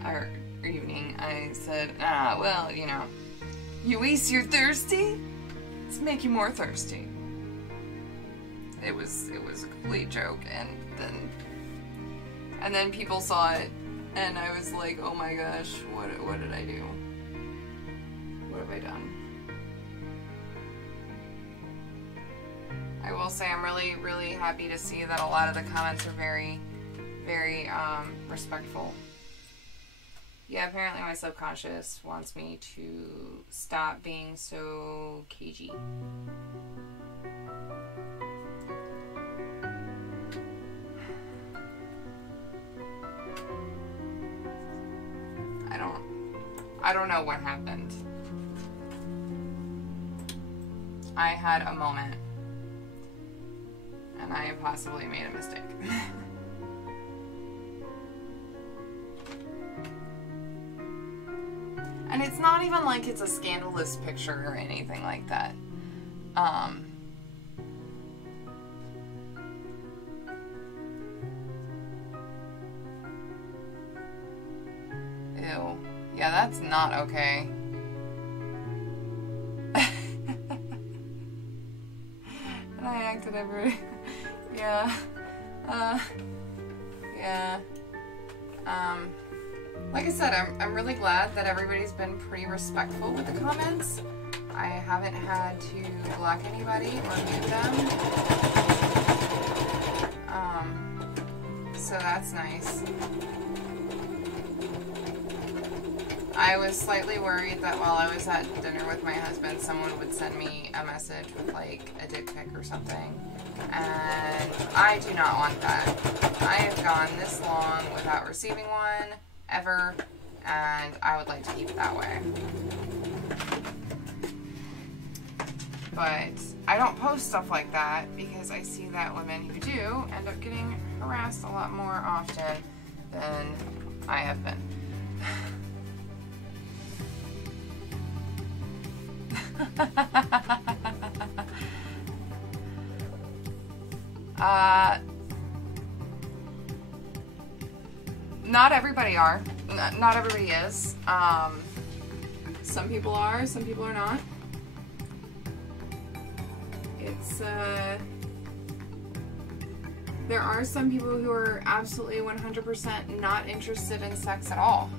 or evening, I said, well, you know, you waste your thirsty, let's make you more thirsty. It was a complete joke, and then people saw it, and I was like, oh my gosh, what did I do? What have I done? I will say I'm really, really happy to see that a lot of the comments are very, very respectful. Yeah, apparently my subconscious wants me to stop being so cagey. I don't know what happened. I had a moment, and I possibly made a mistake. And it's not even like it's a scandalous picture or anything like that. Ew. Yeah, that's not okay. And I acted every... Yeah. Yeah. Like I said, I'm really glad that everybody's been pretty respectful with the comments. I haven't had to block anybody or mute them. So that's nice. I was slightly worried that while I was at dinner with my husband, someone would send me a message with like a dick pic or something. And I do not want that. I have gone this long without receiving one, ever, and I would like to keep it that way. But I don't post stuff like that because I see that women who do end up getting harassed a lot more often than I have been. Not everybody are. Not everybody is. Some people are, some people are not. It's, there are some people who are absolutely 100% not interested in sex at all.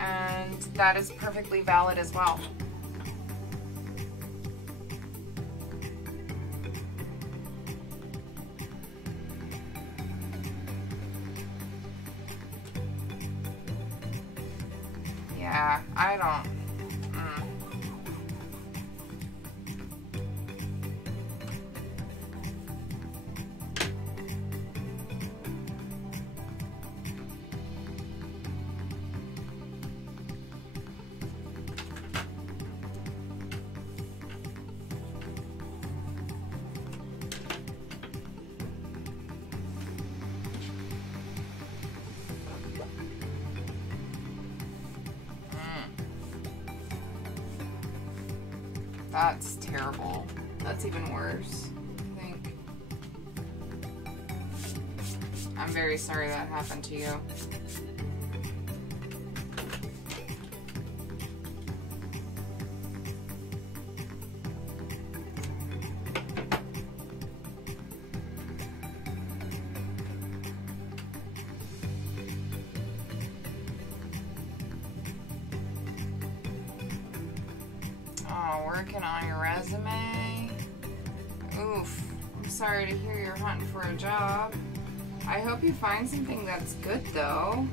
And that is perfectly valid as well. Yeah, I don't... That's terrible. That's even worse, I think. I'm very sorry that happened to you. Working on your resume. Oof. I'm sorry to hear you're hunting for a job. I hope you find something that's good, though.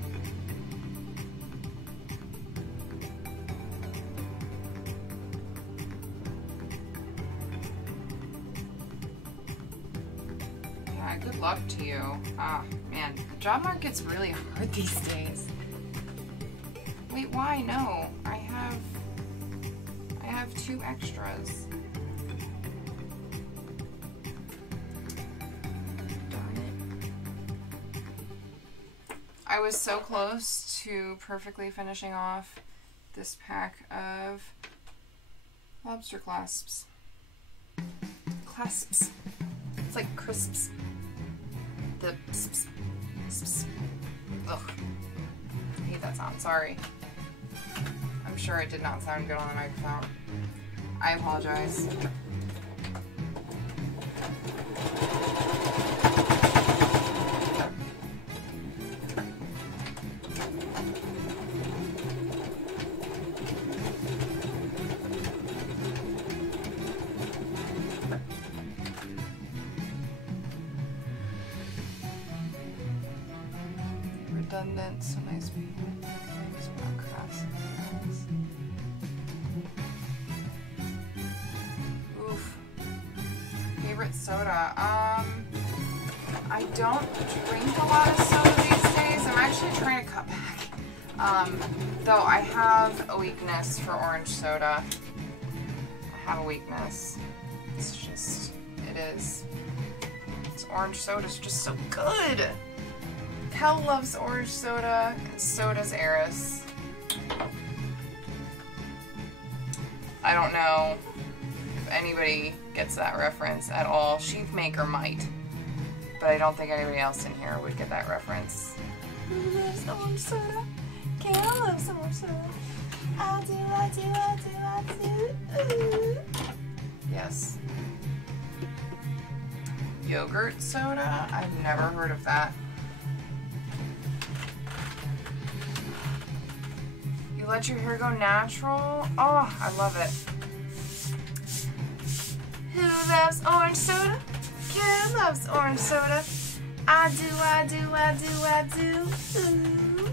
Yeah, good luck to you. Ah, man. The job market's really hard these days. Wait, why? No. I have 2 extras. Darn it. I was so close to perfectly finishing off this pack of lobster clasps. Clasps. It's like crisps. The pss, pss, pss. Ugh. I hate that sound. Sorry. I'm sure it did not sound good on the microphone. I apologize. Redundant, so nice people. Oof. Favorite soda? I don't drink a lot of soda these days. I'm actually trying to cut back. Though I have a weakness for orange soda. I have a weakness. It's just, it is. This orange soda's just so good. Kel loves orange soda, and so does Eris. I don't know if anybody gets that reference at all. Sheath Maker might, but I don't think anybody else in here would get that reference. Who loves orange soda? Kel loves orange soda. I do, I do, I do, I do. Ooh. Yes. Yogurt soda? I've never heard of that. Let your hair go natural. Oh, I love it. Who loves orange soda? Kel loves orange soda. I do, I do, I do, I do. Ooh.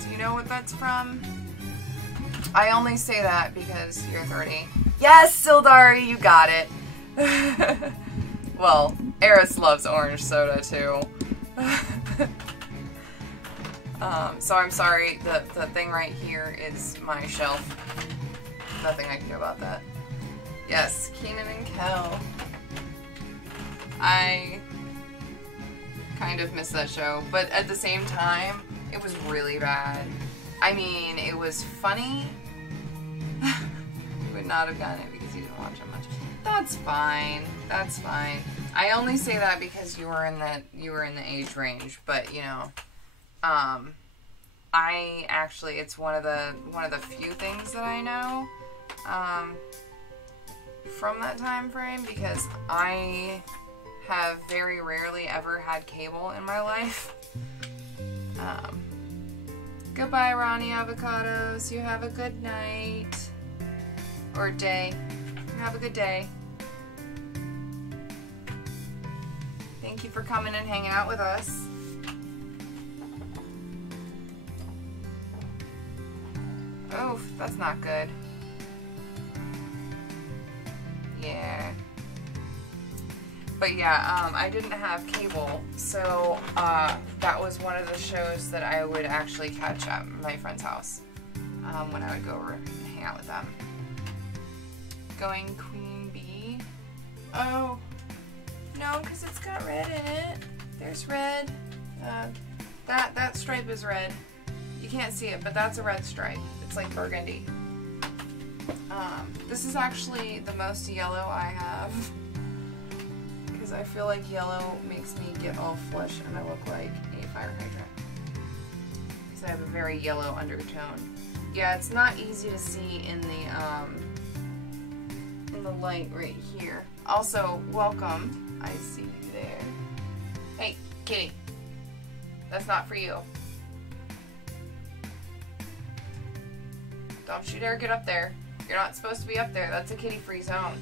Do you know what that's from? I only say that because you're 30. Yes, Sildari, you got it. Well, Eris loves orange soda too. So I'm sorry, the thing right here is my shelf. Nothing I can do about that. Yes, Keenan and Kel. I kind of miss that show, but at the same time, it was really bad. I mean, it was funny. You would not have gotten it because you didn't watch it much. That's fine. That's fine. I only say that because you were in the age range, but you know, I actually, it's one of the few things that I know from that time frame, because I have very rarely ever had cable in my life. Goodbye, Ronnie Avocados. You have a good night or day. You have a good day. Thank you for coming and hanging out with us. Oh, that's not good. Yeah. But yeah, I didn't have cable, so that was one of the shows that I would actually catch at my friend's house when I would go over and hang out with them. Going Queen Bee. Oh, no, because it's got red in it. There's red. That stripe is red. You can't see it, but that's a red stripe. It's like burgundy. This is actually the most yellow I have. Because I feel like yellow makes me get all flush and I look like a fire hydrant. Because I have a very yellow undertone. Yeah, it's not easy to see in the light right here. Also, welcome. I see you there. Hey, kitty. That's not for you. Don't you dare get up there. You're not supposed to be up there. That's a kitty-free zone.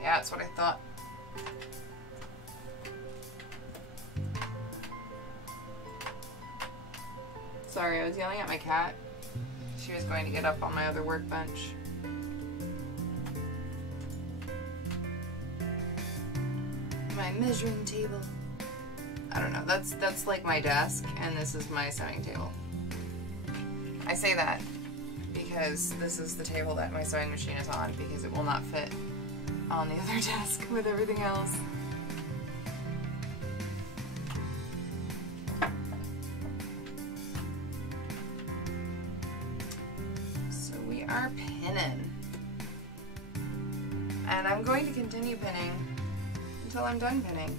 Yeah, that's what I thought. Sorry, I was yelling at my cat. She was going to get up on my other workbench. My measuring table. I don't know, that's like my desk, and this is my sewing table. I say that because this is the table that my sewing machine is on, because it will not fit on the other desk with everything else. So we are pinning. And I'm going to continue pinning until I'm done pinning.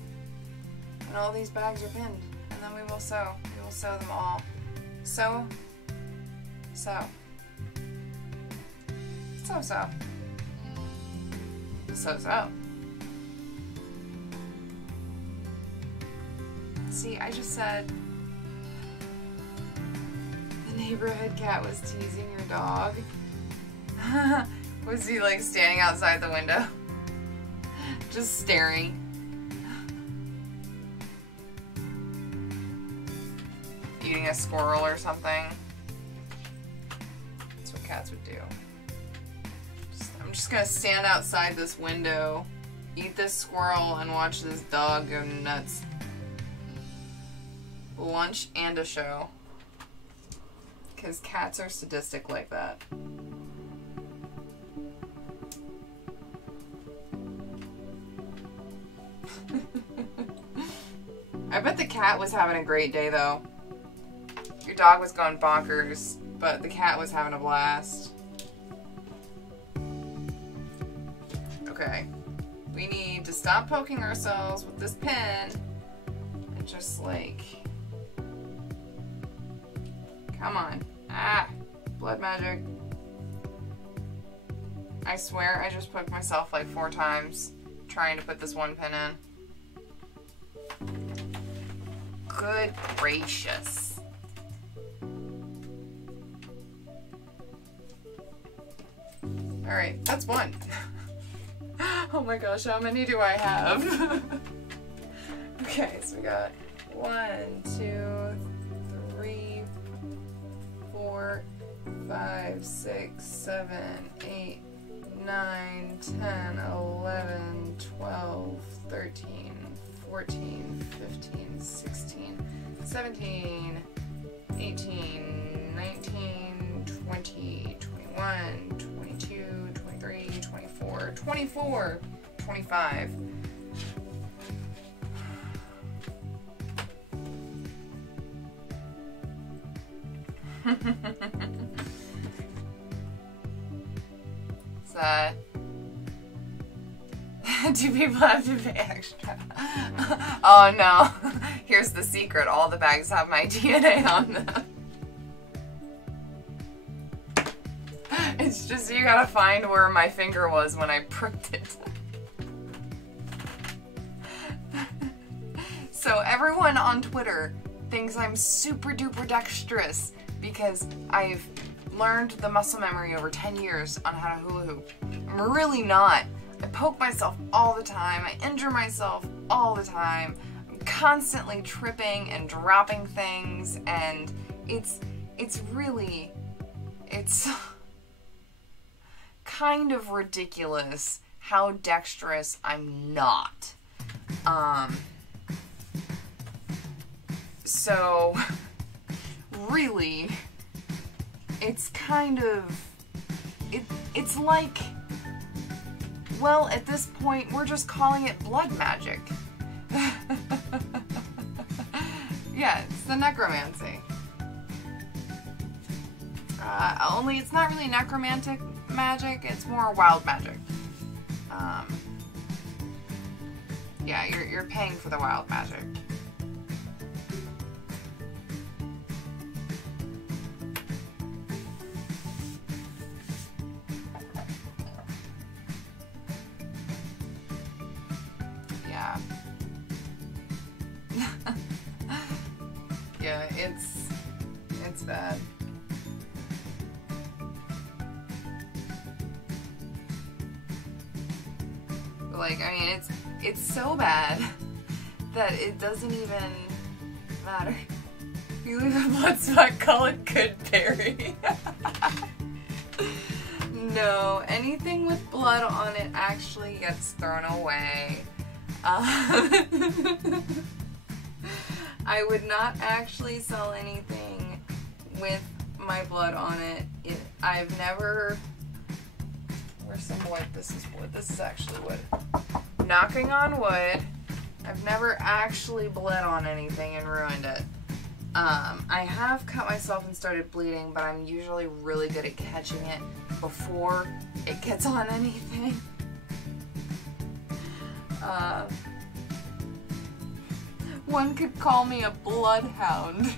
And all these bags are pinned. And then we will sew. We will sew them all. Sew. Sew. Sew, sew. Sew, sew. See, I just said the neighborhood cat was teasing your dog. Was he like standing outside the window? Just staring. Eating a squirrel or something. That's what cats would do. I'm just gonna stand outside this window, eat this squirrel, and watch this dog go nuts. Lunch and a show. Because cats are sadistic like that. I bet the cat was having a great day though. Your dog was going bonkers, but the cat was having a blast. Okay. We need to stop poking ourselves with this pen and just like... Come on. Ah! Blood magic. I swear I just poked myself like 4 times trying to put this one pin in. Good gracious. Alright, that's one. Oh my gosh, how many do I have? Okay, so we got 1, 2, 3, 4, 5, 6, 7, 8, 9, 10, 11, 12, 13, 14, 15, 16, 17, 18, 19, 20, 21, 22, 23, 24, 24, 25. Is that... Do people have to pay extra? Oh no. Here's the secret. All the bags have my DNA on them. It's just you gotta find where my finger was when I pricked it. So everyone on Twitter thinks I'm super duper dexterous because I've learned the muscle memory over 10 years on how to hula hoop. I'm really not. I poke myself all the time. I injure myself all the time. I'm constantly tripping and dropping things, and it's kind of ridiculous how dexterous I'm not. So really, it's kind of, it's like, well, at this point, we're just calling it blood magic. Yeah, it's the necromancy. Only it's not really necromantic magic, it's more wild magic. Yeah, you're paying for the wild magic. Yeah. Yeah, it's bad. Like, I mean, it's so bad that it doesn't even matter. You leave a blood spot, call it good berry. No, anything with blood on it actually gets thrown away. I would not actually sell anything with my blood on it. I've never... Where's some wood? This is wood. This is actually wood. Knocking on wood. I've never actually bled on anything and ruined it. I have cut myself and started bleeding, but I'm usually really good at catching it before it gets on anything. One could call me a bloodhound,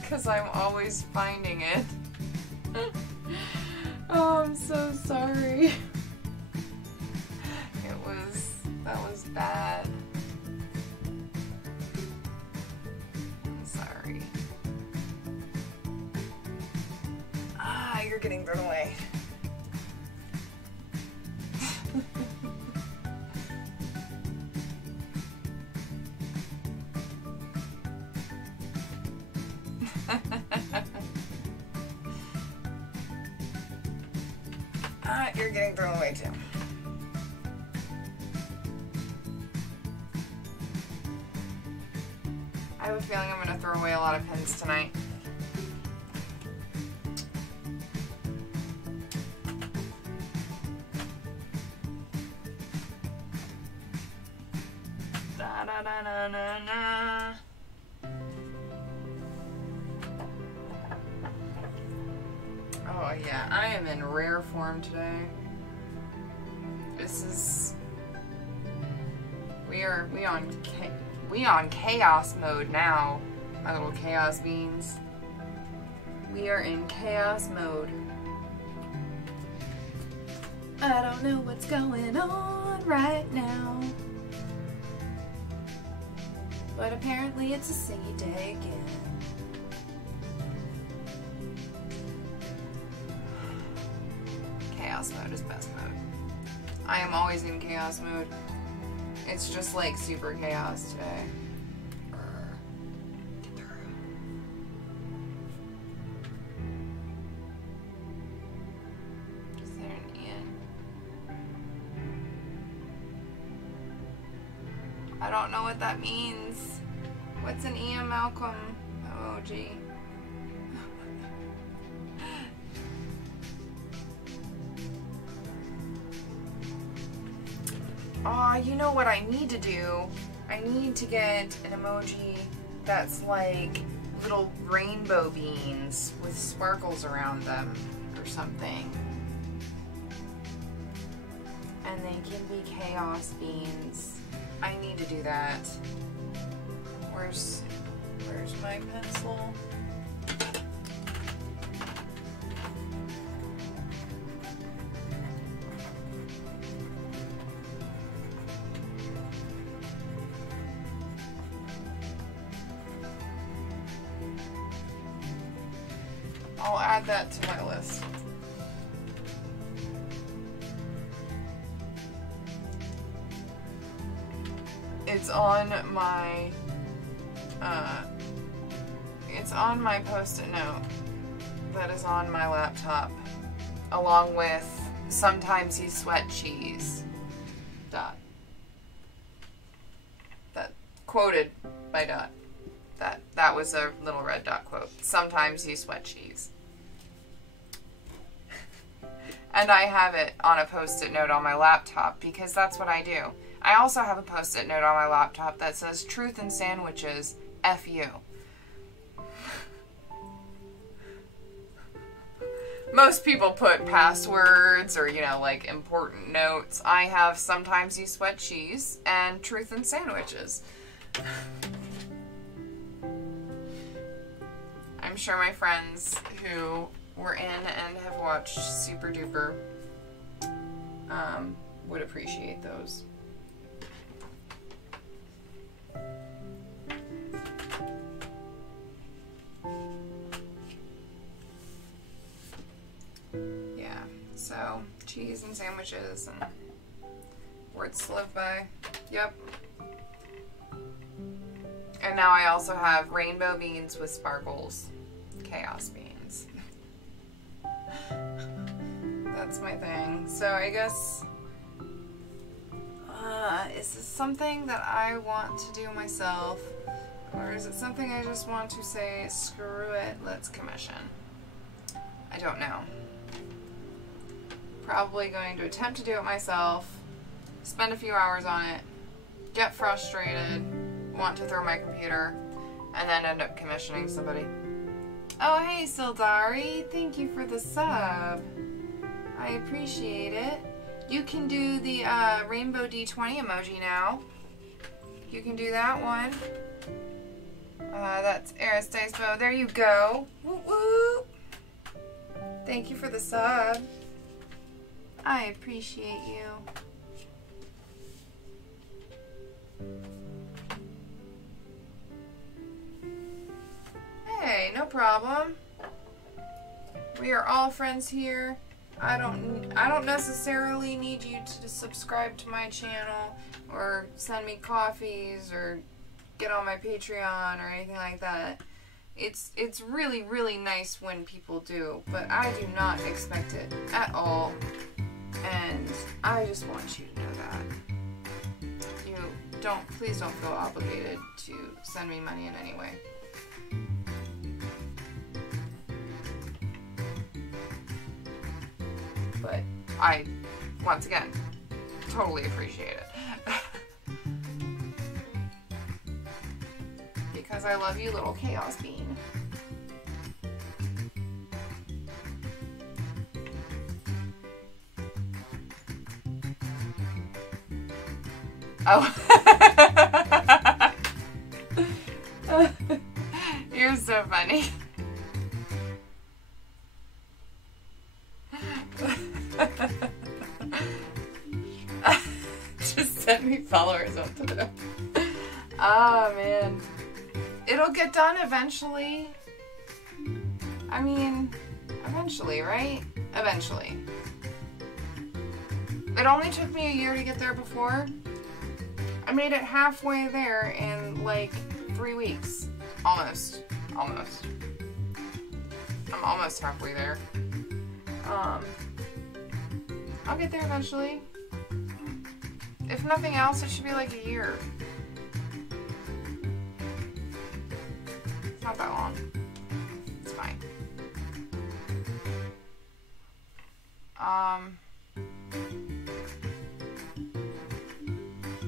because I'm always finding it. Oh, I'm so sorry. That was bad. I'm sorry. Ah, you're getting thrown away. You're getting thrown away too. I have a feeling I'm going to throw away a lot of pins tonight. Da da da da da da. Oh yeah, I am in rare form today. This is... We on chaos mode now, my little chaos beans. We are in chaos mode. I don't know what's going on right now, but apparently it's a singy day again. Chaos mode is best mode. I am always in chaos mode. It's just like super chaos today. Is there an Ian? I don't know what that means. What's an Ian Malcolm emoji? Aw, you know what I need to do? I need to get an emoji that's like little rainbow beans with sparkles around them or something. And they can be chaos beans. I need to do that. Where's my pencil? I'll add that to my list. It's on my post-it note that is on my laptop, along with sometimes you sweat cheese. Dot. That quoted by Dot. That was a little red dot quote. Sometimes you sweat cheese. And I have it on a post-it note on my laptop because that's what I do. I also have a post-it note on my laptop that says truth in sandwiches, F you. most people put passwords or, you know, like important notes. I have sometimes you sweat cheese and truth in sandwiches. I'm sure my friends who were in and have watched Super Duper would appreciate those. Yeah, so cheese and sandwiches and words to live by. Yep. And now I also have rainbow beans with sparkles. Chaos beans. That's my thing. So I guess, is this something that I want to do myself? Or is it something I just want to say, screw it, let's commission? I don't know. Probably going to attempt to do it myself, spend a few hours on it, get frustrated, want to throw my computer, and then end up commissioning somebody. Oh, hey, Sildari. Thank you for the sub. I appreciate it. You can do the rainbow D20 emoji now. You can do that one. That's Eris Dicebo. There you go. Woo woo. Thank you for the sub. I appreciate you. Hey, no problem. We are all friends here. I don't necessarily need you to subscribe to my channel or send me coffees or get on my Patreon or anything like that. It's really, really nice when people do, but I do not expect it at all. And I just want you to know that. Please don't feel obligated to send me money in any way. But I, once again, totally appreciate it. Because I love you, little chaos bean. Oh. You're so funny. Just send me followers on Twitter. Oh man. It'll get done eventually. I mean, eventually, right? Eventually. It only took me a year to get there before. I made it halfway there in like 3 weeks. Almost. Almost. I'm almost halfway there. I'll get there eventually. If nothing else, it should be like a year. It's not that long. It's fine.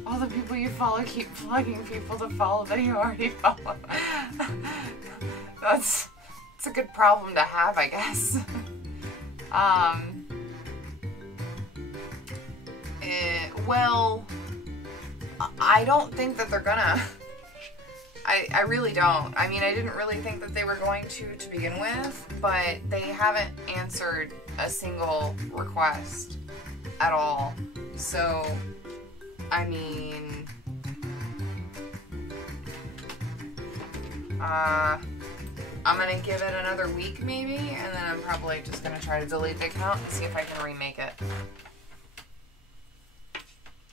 All the people you follow keep plugging people to follow that you already follow. It's a good problem to have, I guess. Well, I don't think that they're gonna. I really don't. I mean, I didn't really think that they were going to begin with, but they haven't answered a single request at all. So, I mean, I'm gonna give it another week maybe, and then I'm probably just gonna try to delete the account and see if I can remake it.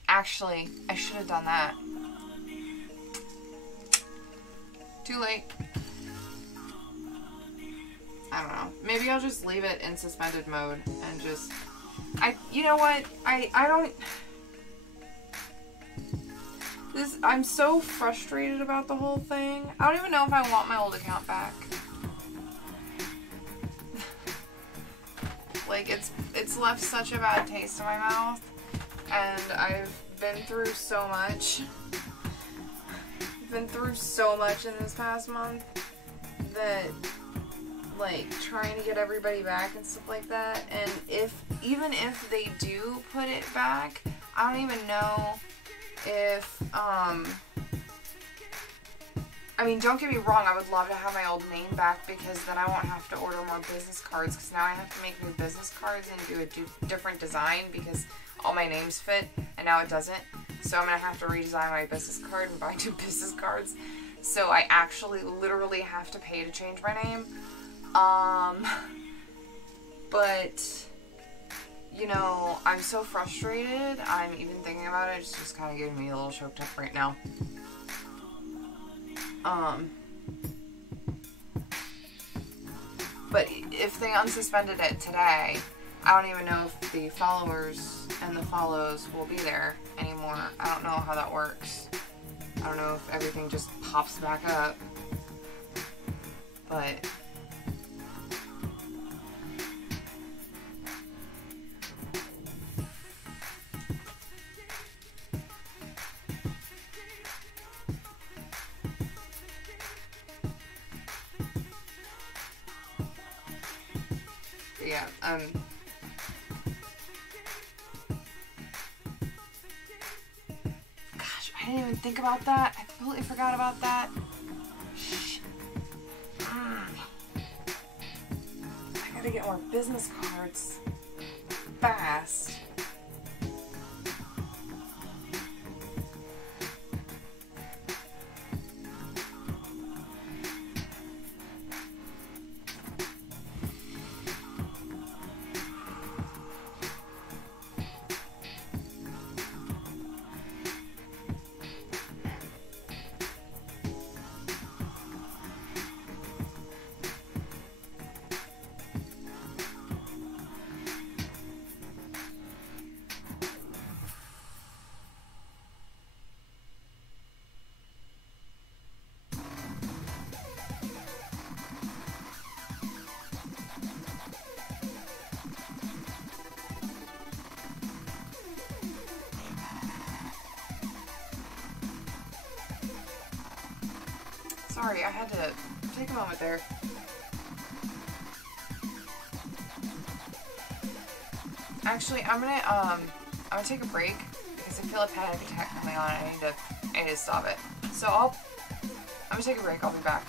Actually, I should have done that. Too late. I don't know. Maybe I'll just leave it in suspended mode and just... you know what? I don't... I'm so frustrated about the whole thing. I don't even know if I want my old account back. Like, it's left such a bad taste in my mouth. And I've been through so much. I've been through so much in this past month that like trying to get everybody back and stuff like that. And even if they do put it back, I don't even know if I mean, don't get me wrong, I would love to have my old name back because then I won't have to order more business cards, because now I have to make new business cards and do a different design because all my names fit and now it doesn't. So I'm going to have to redesign my business card and buy new business cards. So I actually literally have to pay to change my name. But, you know, I'm so frustrated. I'm even thinking about it. It's just kind of giving me a little choked up right now. But if they unsuspended it today, I don't even know if the followers and the follows will be there anymore. I don't know how that works. I don't know if everything just pops back up. But yeah, gosh, I didn't even think about that. I completely forgot about that. Shh. I gotta get more business cards fast. Sorry, I had to take a moment there. Actually, I'm gonna take a break because I feel a panic attack coming on and I need to stop it. So I'm gonna take a break. I'll be back.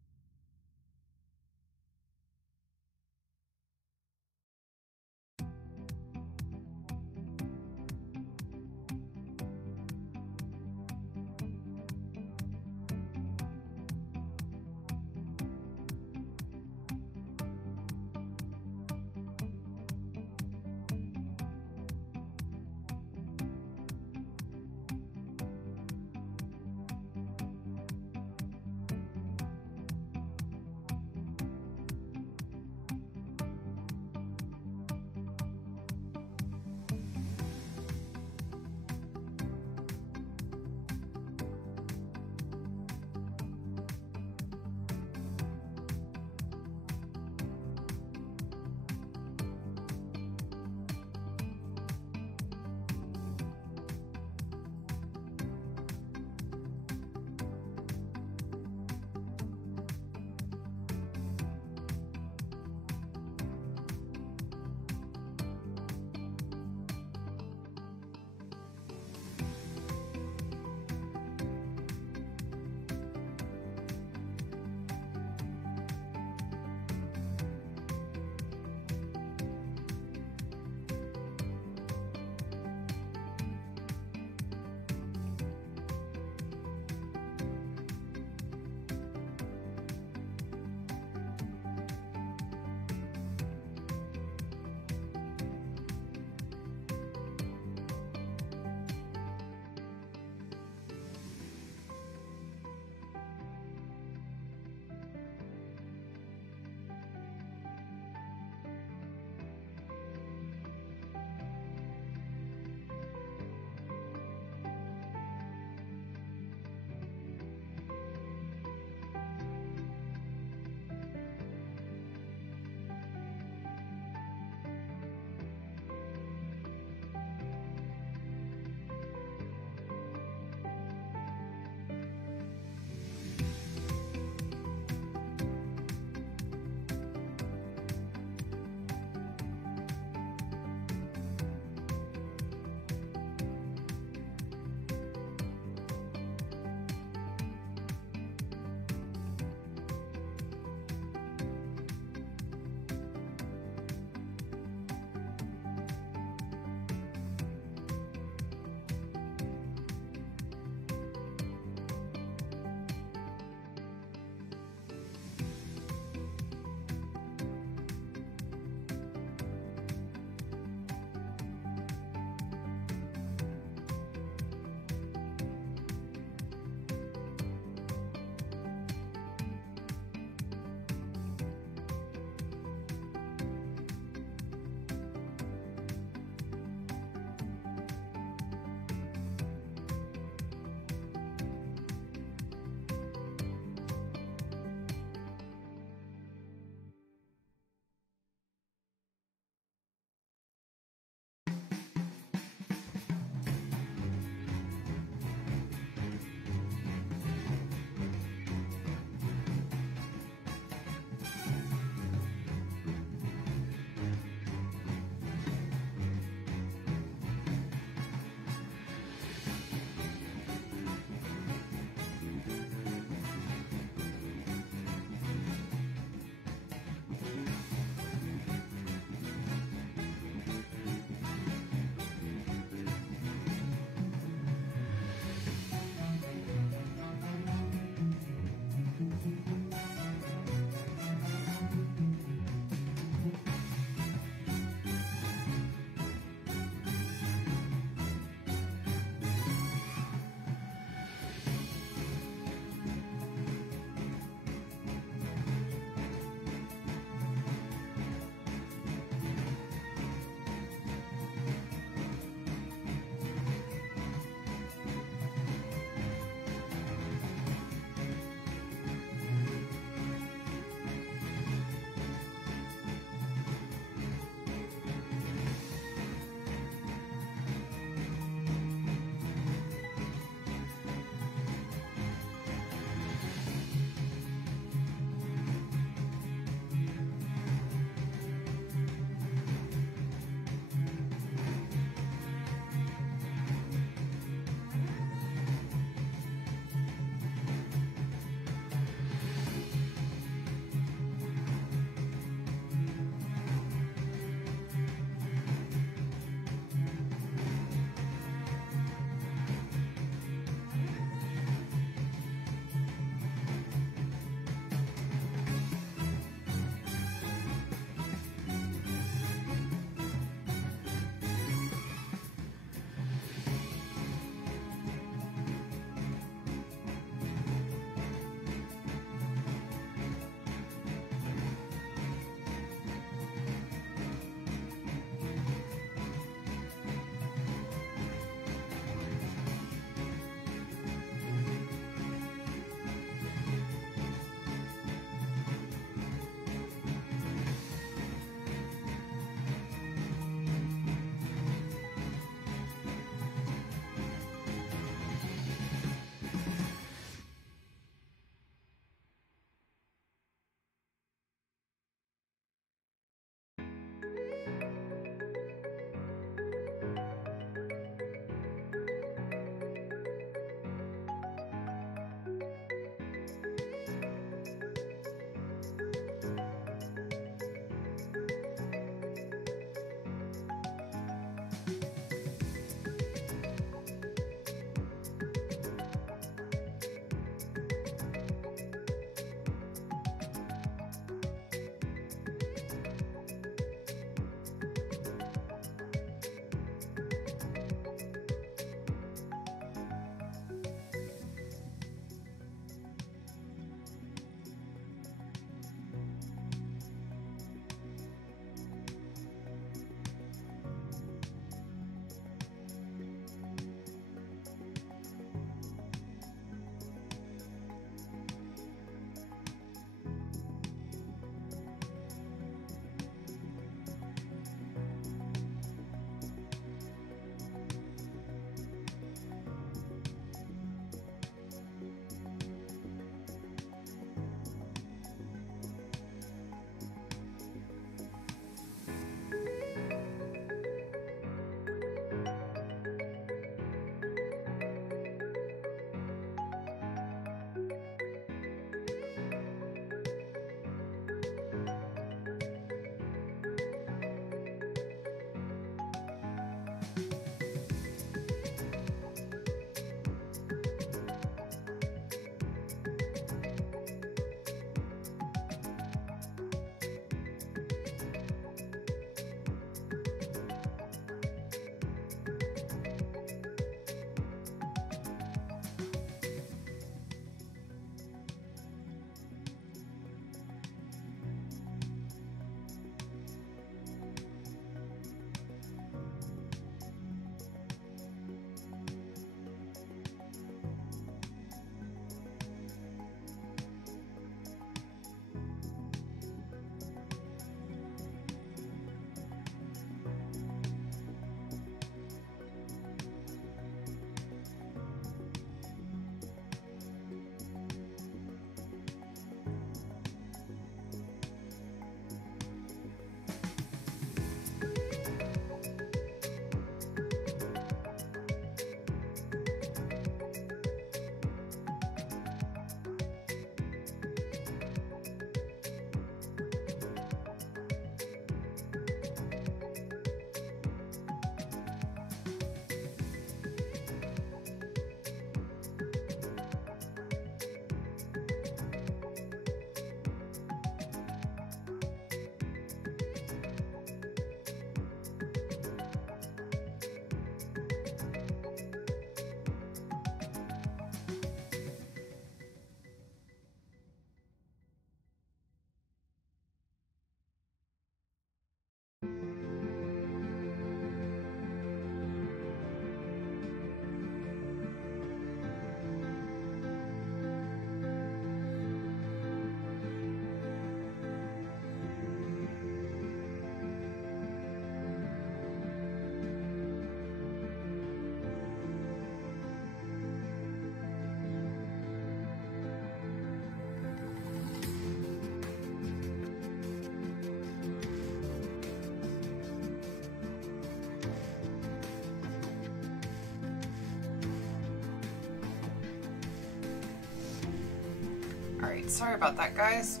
Alright, sorry about that, guys.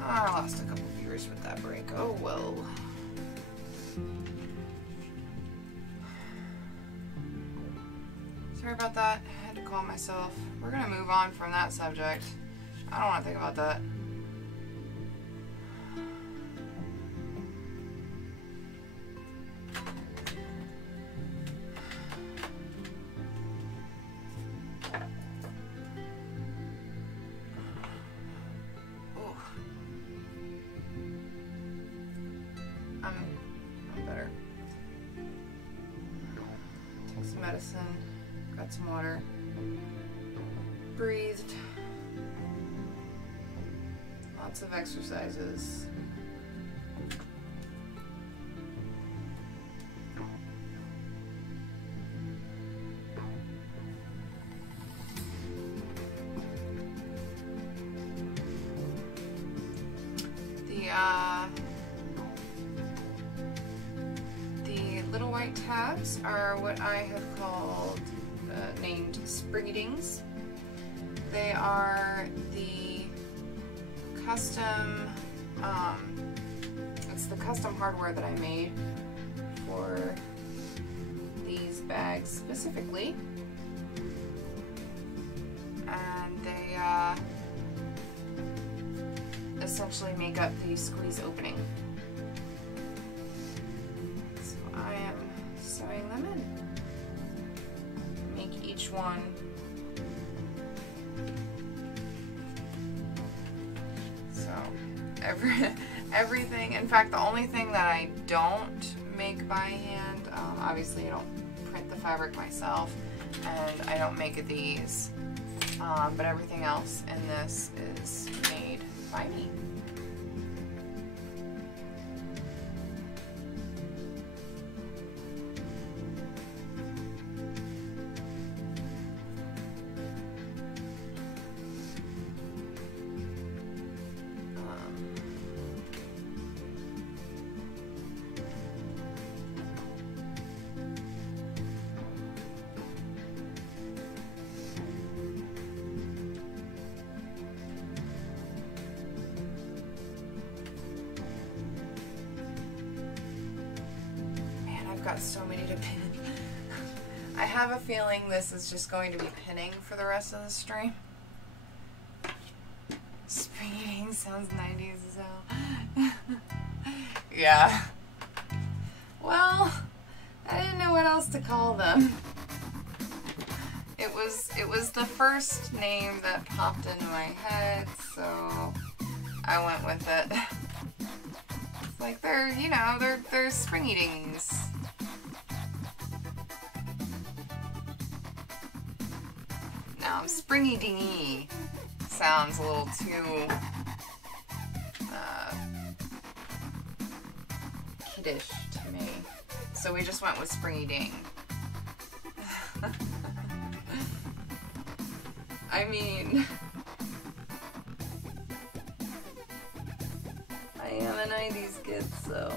I lost a couple viewers with that break. Oh well. Sorry about that. I had to calm myself. We're gonna move on from that subject. I don't want to think about that. I'm better. Take some medicine. Got some water. Breathed. Lots of exercises. The little white tabs are what I have called, named springitings. They are the custom, it's the custom hardware that I made for these bags specifically. And they essentially make up the squeeze opening. So I am sewing them in. Make each one everything. In fact, the only thing that I don't make by hand, obviously I don't print the fabric myself, and I don't make these, but everything else in this is made by me. Got so many to pin. I have a feeling this is just going to be pinning for the rest of the stream. Springing sounds 90s as hell. Yeah. Well, I didn't know what else to call them. It was the first name that popped into my head, so I went with it. It's like they're, you know, they're spring-eatings. Now, springy-dingy sounds a little too kiddish to me, so we just went with springy-ding. I mean, I am a 90s kid, so...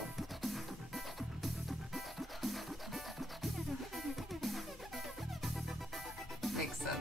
makes sense.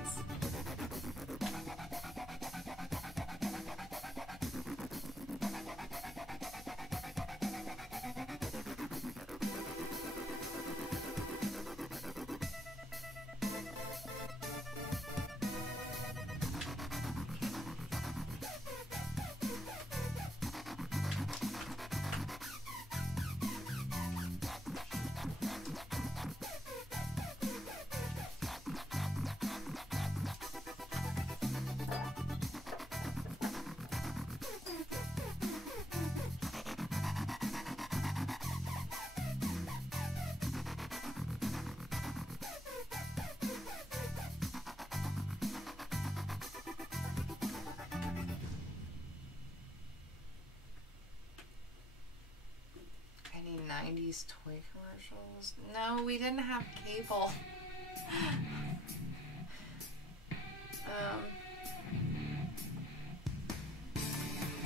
Any 90s toy commercials? No, we didn't have cable.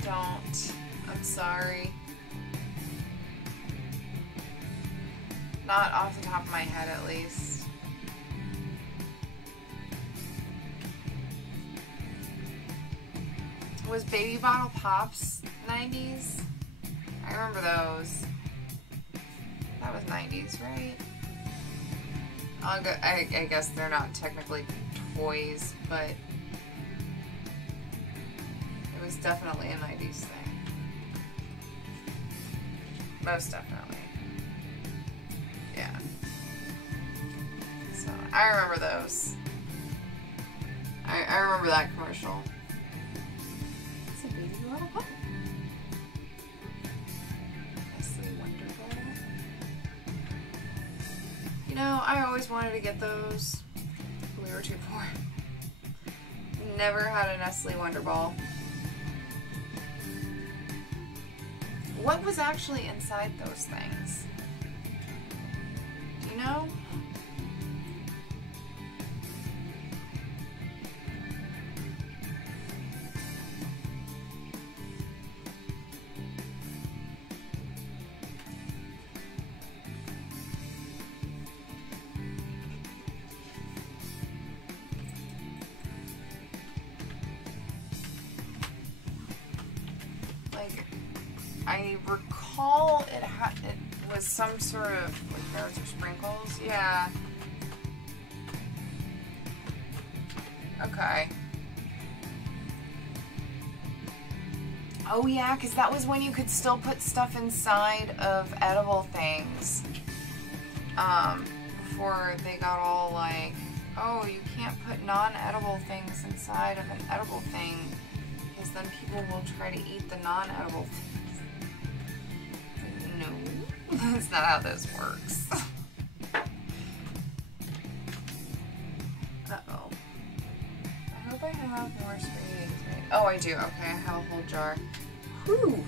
Don't. I'm sorry. Not off the top of my head, at least. was Baby Bottle Pops 90s? I remember those. That was 90s, right? I guess they're not technically toys, but it was definitely a 90s thing. Most definitely. Yeah. So, I remember those. I remember that commercial. It's a Baby Bottle Pop. Nestle Wonder Ball. You know, I always wanted to get those. We were too poor. Never had a Nestle Wonder Ball. What was actually inside those things? Do you know? Like, I recall it was some sort of like carrots or sprinkles. Yeah. Okay. Oh yeah, because that was when you could still put stuff inside of edible things. Before they got all like, oh, you can't put non-edible things inside of an edible thing, because then people will try to eat the non-edible things. No, that's not how this works. Uh-oh. I hope I have more spaghetti. Oh, I do. Okay, I have a whole jar. Whew!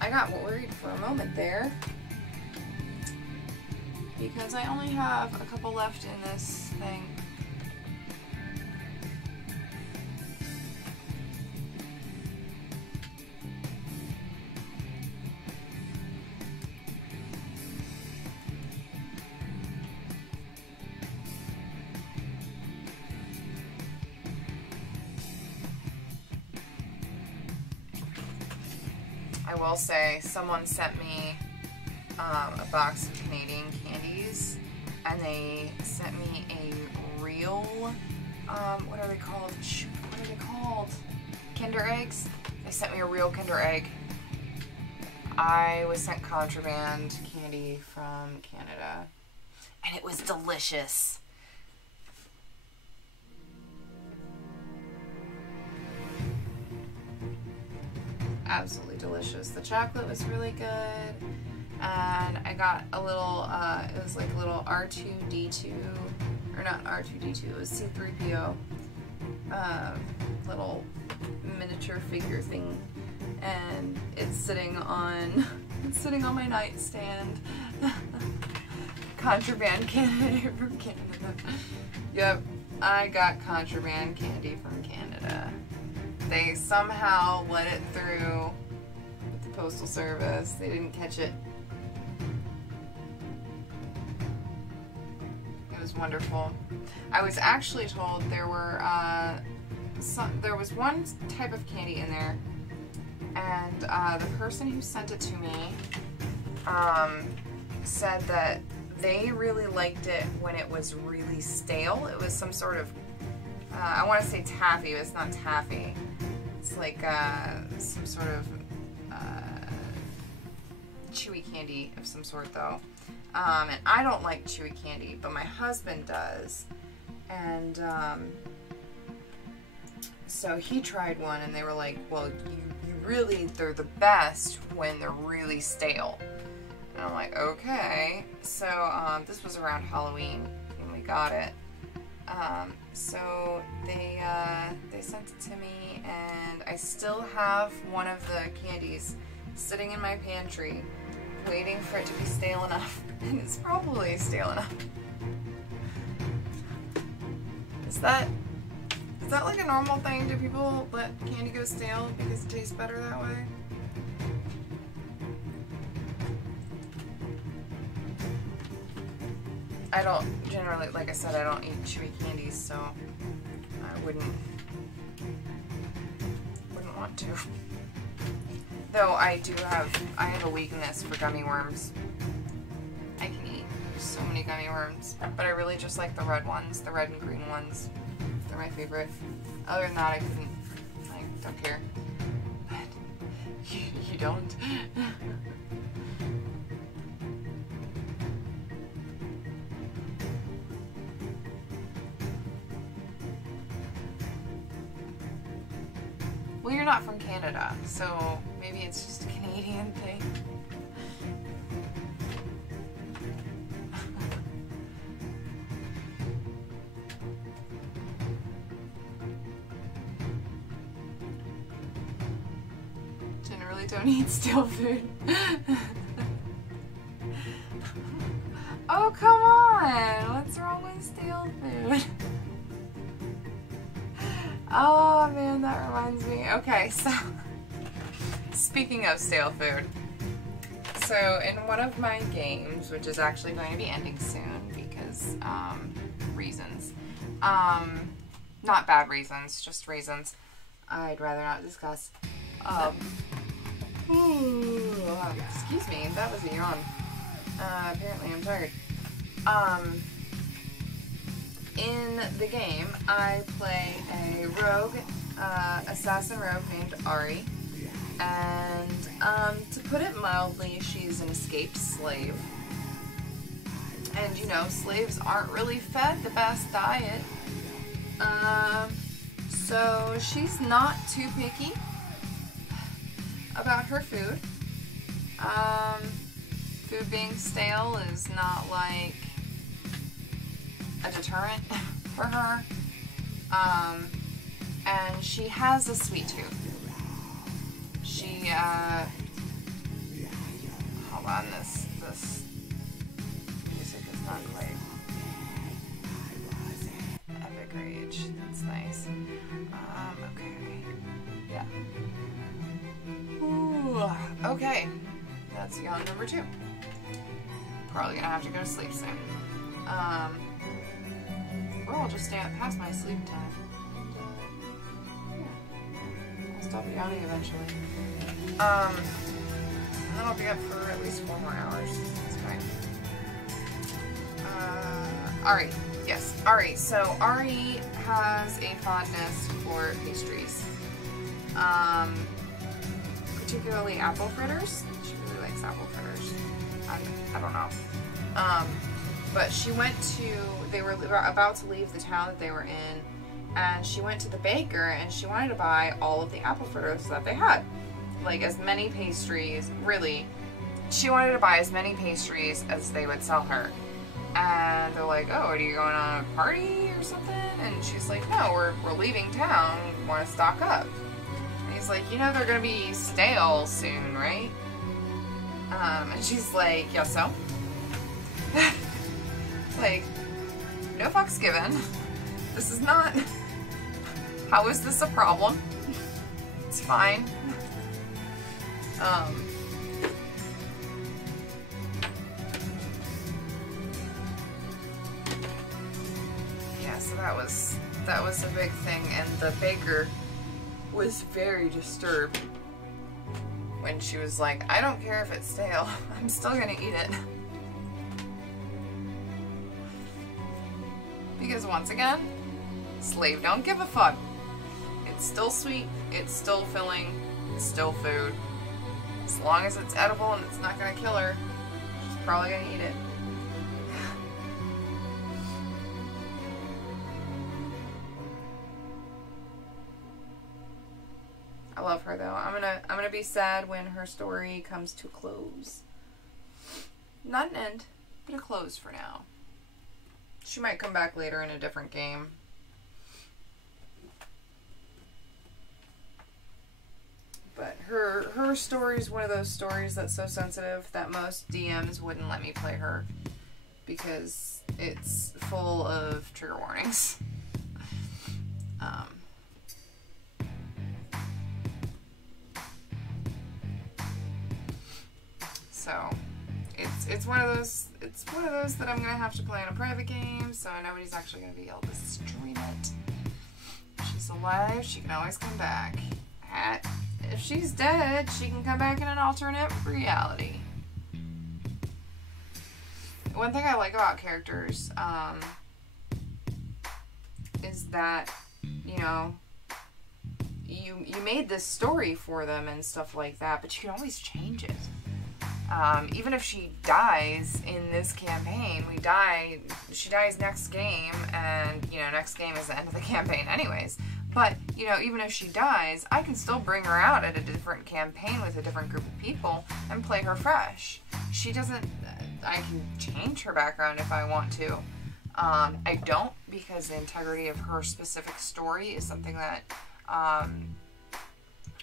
I got worried for a moment there. Because I only have a couple left in this thing. I will say, someone sent me a box of Canadian candies, and they sent me a real, what are they called? What are they called? Kinder Eggs? They sent me a real Kinder Egg. I was sent contraband candy from Canada, and it was delicious. Absolutely delicious. The chocolate was really good, and I got a little, it was like a little R2-D2, or not R2-D2, it was C-3PO, little miniature figure thing, and it's sitting on my nightstand. Contraband candy from Canada. Yep, I got contraband candy from Canada. They somehow let it through with the Postal Service. They didn't catch it. It was wonderful. I was actually told there were there was one type of candy in there, and the person who sent it to me said that they really liked it when it was really stale. It was some sort of I want to say taffy, but it's not taffy. It's like some sort of chewy candy of some sort, though. And I don't like chewy candy, but my husband does. And so he tried one, and they were like, well, you really, they're the best when they're really stale. And I'm like, okay. So this was around Halloween when we got it. So they sent it to me, and I still have one of the candies sitting in my pantry, waiting for it to be stale enough, and it's probably stale enough. Is that like a normal thing? Do people let candy go stale because it tastes better that way? I don't generally, like I said, I don't eat chewy candies, so I wouldn't want want to. Though I have a weakness for gummy worms. I can eat so many gummy worms, but I really just like the red ones, the red and green ones. They're my favorite. Other than that, I don't care. You don't? Well, you're not from Canada, so maybe it's just a Canadian thing. Generally don't eat stale food. Oh, come on! What's wrong with stale food? Oh man, that reminds me. Okay, so speaking of stale food, so in one of my games, which is actually going to be ending soon because reasons, not bad reasons, just reasons I'd rather not discuss. Excuse me, that was a yawn. Apparently I'm tired. In the game, I play a rogue, assassin rogue named Ari, and to put it mildly, she's an escaped slave. And you know, slaves aren't really fed the best diet, so she's not too picky about her food. Food being stale is not like a deterrent for her. And she has a sweet tooth. She, hold on, this music is not quite epic rage. That's nice. Okay. Yeah. Ooh, okay. That's yawn number 2. Probably gonna have to go to sleep soon. Or I'll just stay up past my sleep time. I'll stop yawning eventually. And then I'll be up for at least 4 more hours. That's fine. Ari. Yes, Ari. So Ari has a fondness for pastries. Particularly apple fritters. She really likes apple fritters. I don't know. But she went to, they were about to leave the town that they were in, and she went to the baker and she wanted to buy all of the apple fritters that they had. Like as many pastries, really. She wanted to buy as many pastries as they would sell her. And they're like, oh, are you going on a party or something? And she's like, no, we're leaving town, we want to stock up. And he's like, you know they're going to be stale soon, right? And she's like, yes, so? Like, no fucks given. This is not... How is this a problem? It's fine. Yeah, so that was a big thing, and the baker was very disturbed when she was like, I don't care if it's stale, I'm still gonna eat it. Because once again, slave don't give a fuck. It's still sweet, it's still filling, it's still food. As long as it's edible and it's not gonna kill her, she's probably gonna eat it. I love her though. I'm gonna be sad when her story comes to a close. Not an end, but a close for now. She might come back later in a different game. But her story is one of those stories that's so sensitive that most DMs wouldn't let me play her because it's full of trigger warnings. So it's one of those that I'm gonna have to play in a private game, so nobody's actually gonna be able to stream it. She's alive, she can always come back. if she's dead, she can come back in an alternate reality. One thing I like about characters, is that, you know, you made this story for them and stuff like that, but you can always change it. Even if she dies in this campaign, she dies next game, and, you know, next game is the end of the campaign anyways. But, you know, even if she dies, I can still bring her out at a different campaign with a different group of people and play her fresh. She doesn't, I can change her background if I want to. I don't, because the integrity of her specific story is something that,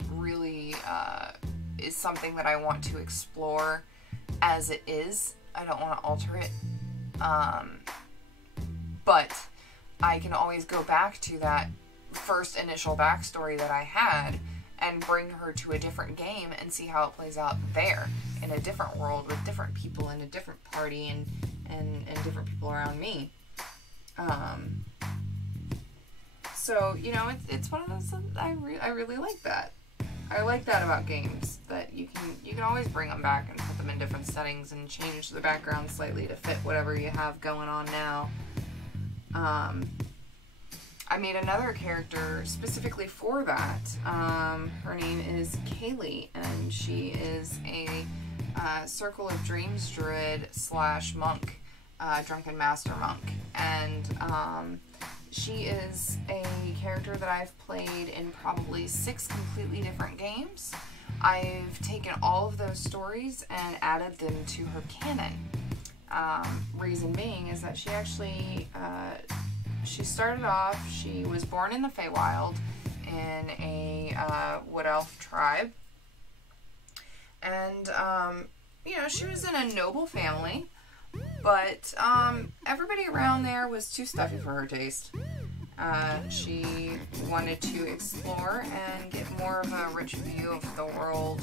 really, is something that I want to explore as it is. I don't want to alter it. But I can always go back to that first initial backstory that I had and bring her to a different game and see how it plays out there in a different world with different people in a different party and different people around me. So, you know, it's one of those, I really like that. I like that about games, that you can always bring them back and put them in different settings and change the background slightly to fit whatever you have going on now. I made another character specifically for that. Her name is Kaylee, and she is a Circle of Dreams druid / monk, drunken master monk, and she is a character that I've played in probably 6 completely different games. I've taken all of those stories and added them to her canon. Reason being is that she actually, she started off, she was born in the Feywild in a Wood Elf tribe. And, you know, she was in a noble family. But everybody around there was too stuffy for her taste. She wanted to explore and get more of a rich view of the world.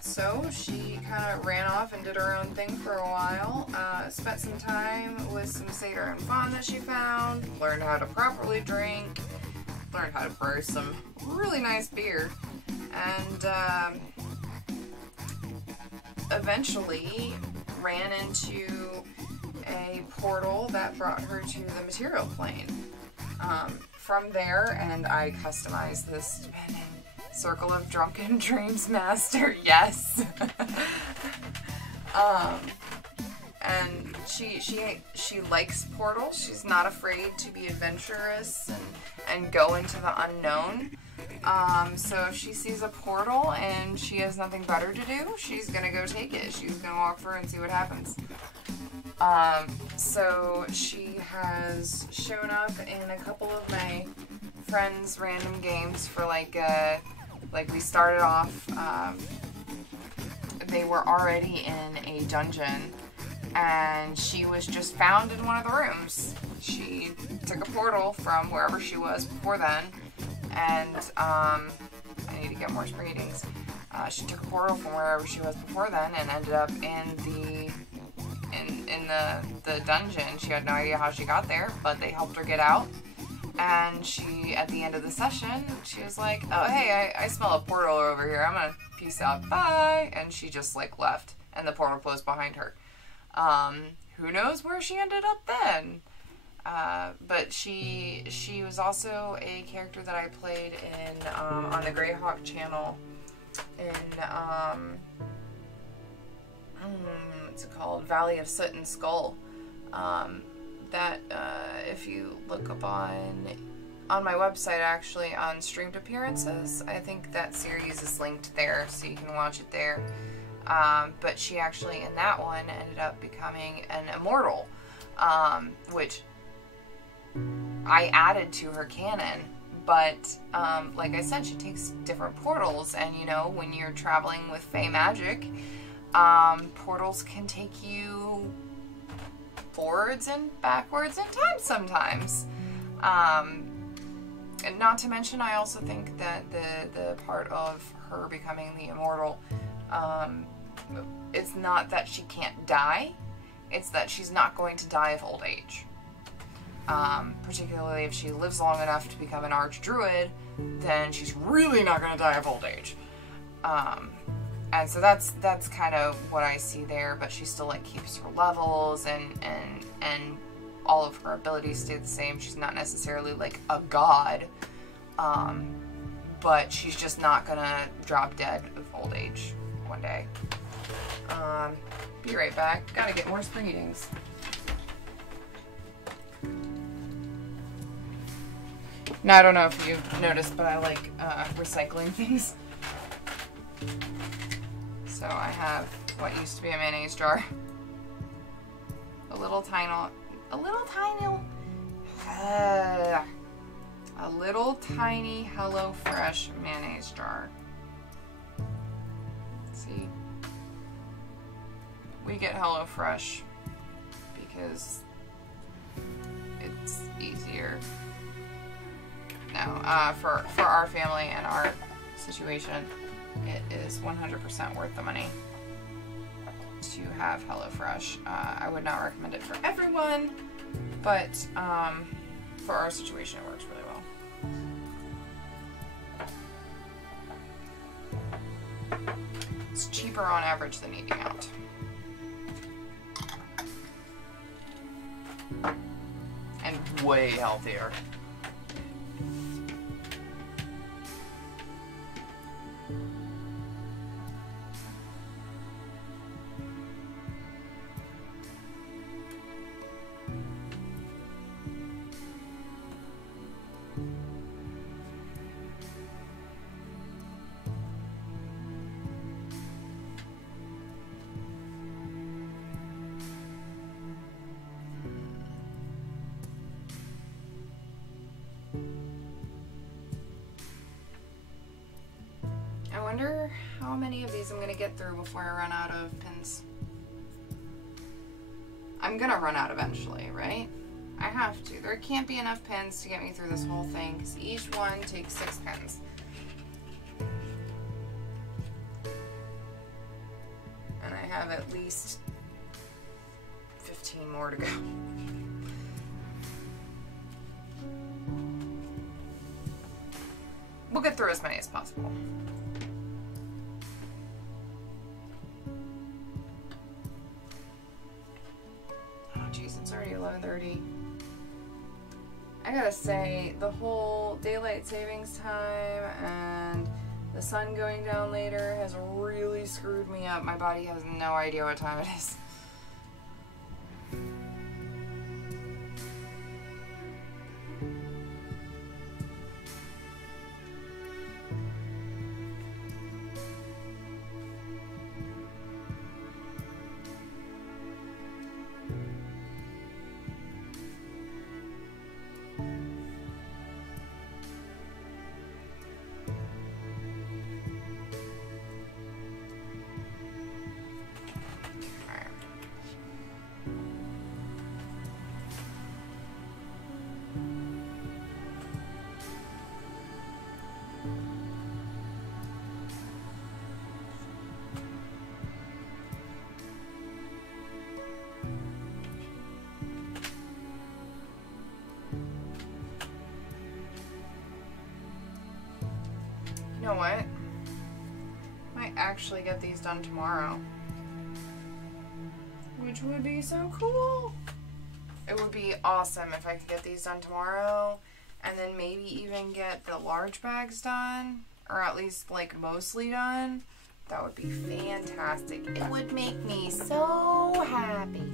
So she kind of ran off and did her own thing for a while. Spent some time with some satyr and fawn that she found. Learned how to properly drink. Learned how to brew some really nice beer. And eventually ran into a portal that brought her to the material plane. From there, and I customized this Circle of Drunken Dreams Master, yes. And she likes portals. She's not afraid to be adventurous and go into the unknown. So if she sees a portal and she has nothing better to do, she's gonna go take it. She's gonna walk through and see what happens. So she has shown up in a couple of my friends' random games for like we started off, they were already in a dungeon and she was just found in one of the rooms. She took a portal from wherever she was before then, and I need to get more readings. She took a portal from wherever she was before then and ended up in the dungeon. She had no idea how she got there, but they helped her get out. And she, at the end of the session, she was like, "Oh, hey, I smell a portal over here. I'm gonna peace out, bye." And she just like left, and the portal closed behind her. Who knows where she ended up then? But she was also a character that I played in on the Greyhawk channel in what's it called? Valley of Soot and Skull. That if you look up on my website, actually, on streamed appearances, I think that series is linked there, so you can watch it there. But she actually, in that one, ended up becoming an immortal, which I added to her canon. But, like I said, she takes different portals, and, you know, when you're traveling with Fey magic, portals can take you forwards and backwards in time sometimes. And not to mention, I also think that the part of her becoming the immortal, it's not that she can't die, it's that she's not going to die of old age. Particularly if she lives long enough to become an archdruid, then she's really not going to die of old age. And so that's kind of what I see there, but she still like keeps her levels and all of her abilities stay the same. She's not necessarily like a god, but she's just not gonna drop dead of old age one day. Be right back. Gotta get more spring eatings. Now, I don't know if you've noticed, but I like recycling things. So I have what used to be a mayonnaise jar. A little tiny HelloFresh mayonnaise jar. See? We get HelloFresh because it's easier. No, for our family and our situation, it is 100% worth the money to have HelloFresh. I would not recommend it for everyone, but for our situation, it works really well. It's cheaper on average than eating out. And way healthier. I wonder how many of these I'm gonna get through before I run out of pins. I'm gonna run out eventually, right? I have to. There can't be enough pins to get me through this whole thing because each one takes 6 pins. And I have at least 15 more to go. We'll get through as many as possible. It's already 11:30. I gotta say, the whole daylight savings time and the sun going down later has really screwed me up. My body has no idea what time it is. You know what? Might actually get these done tomorrow. Which would be so cool. It would be awesome if I could get these done tomorrow and then maybe even get the large bags done, or at least like mostly done. That would be fantastic. It would make me so happy.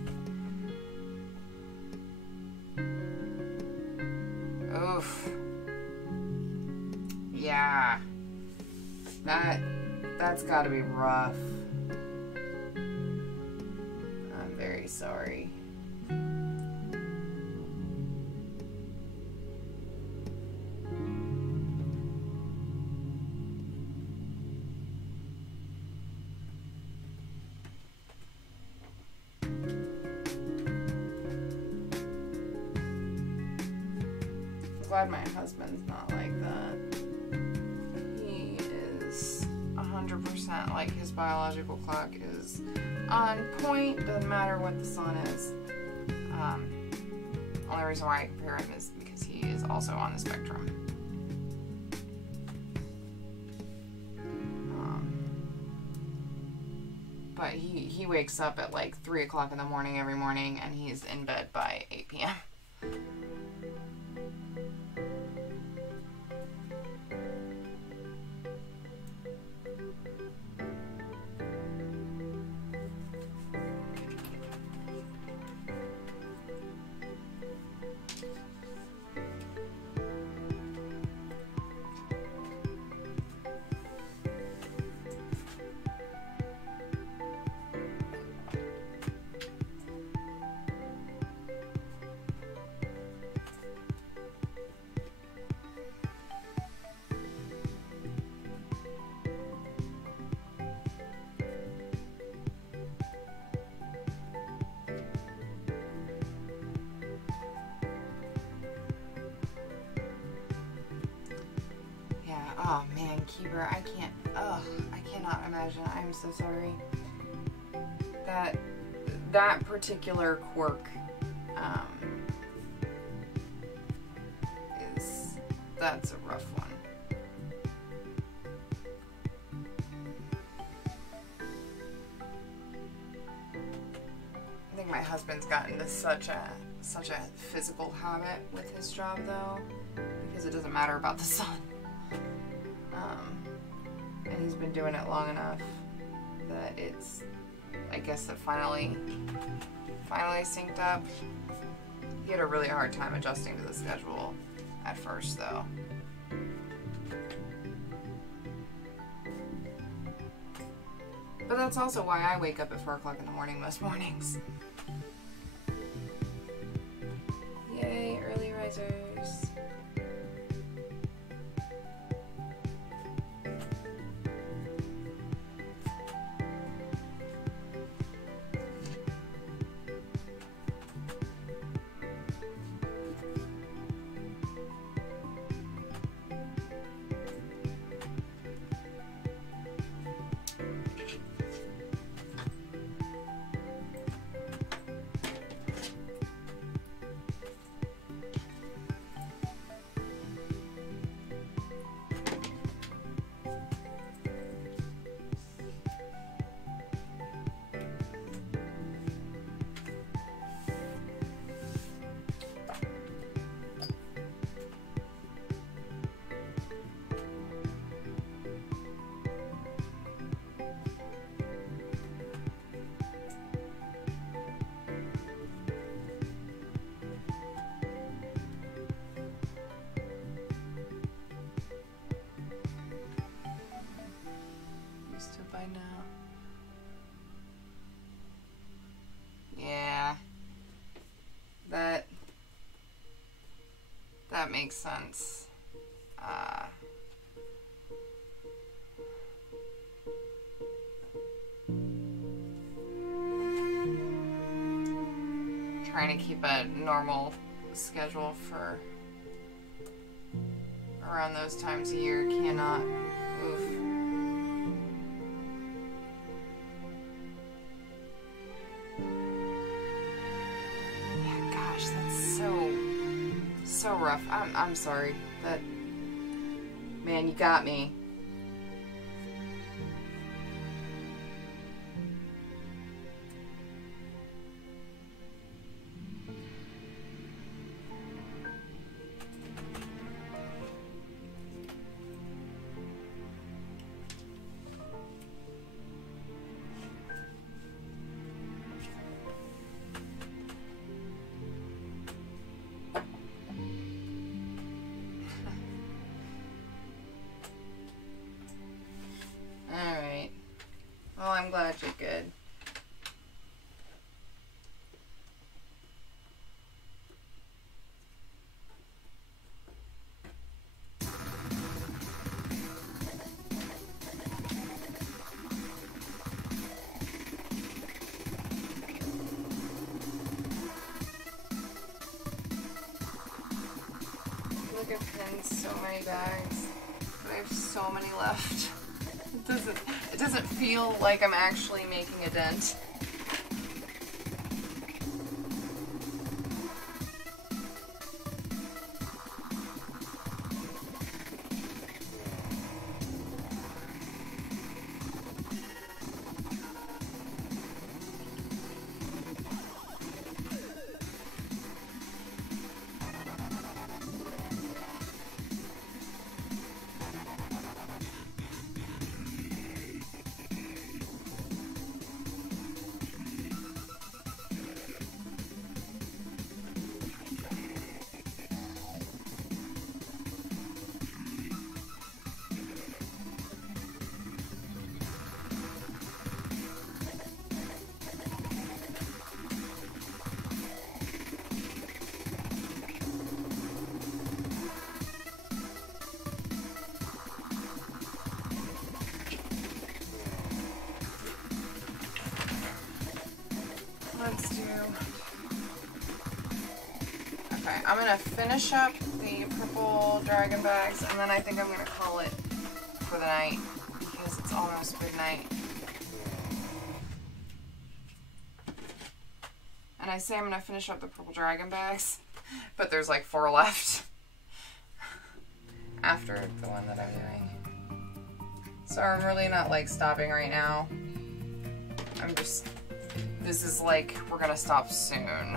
Oof. Yeah. That's gotta be rough. I'm very sorry. I'm glad my husband's not like that. He is 100% like his biological clock is on point, doesn't matter what the sun is. Only reason why I compare him is because he is also on the spectrum. But he wakes up at like 3 o'clock in the morning every morning, and he's in bed by 8 p.m. Oh man, Keeper, I cannot imagine. I'm so sorry. That particular quirk that's a rough one. I think my husband's gotten to such a physical habit with his job though, because it doesn't matter about the sun. And he's been doing it long enough that it's, I guess, that finally synced up. He had a really hard time adjusting to the schedule at first, though. But that's also why I wake up at 4 o'clock in the morning most mornings. Yay, early risers. By now. Yeah. That makes sense. Trying to keep a normal schedule for around those times a year cannot. Oof. So rough. I'm sorry. Man, you got me. Well, I'm glad you're good. Look, I've pinned so many bags, but I have so many left. It doesn't feel like I'm actually making a dent. gonna finish up the purple dragon bags, and then I think I'm gonna call it for the night because it's almost midnight. And I say I'm gonna finish up the purple dragon bags, but there's like 4 left after the one that I'm doing. So I'm really not like stopping right now. I'm just, this is like, we're gonna stop soon.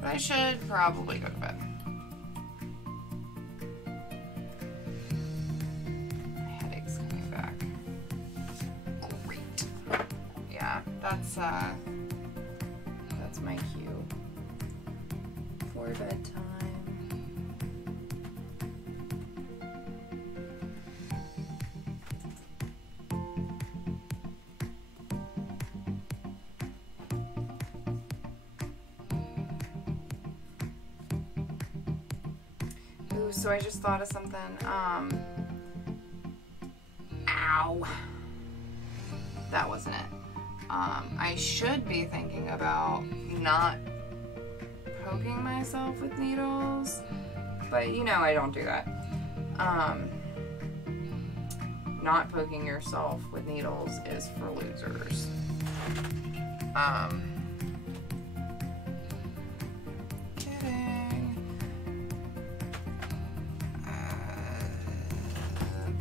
But I should probably go to bed. My headache's coming back. Great. Yeah, that's my cue for bedtime. So I just thought of something. Ow. That wasn't it. I should be thinking about not poking myself with needles, but you know I don't do that. Not poking yourself with needles is for losers.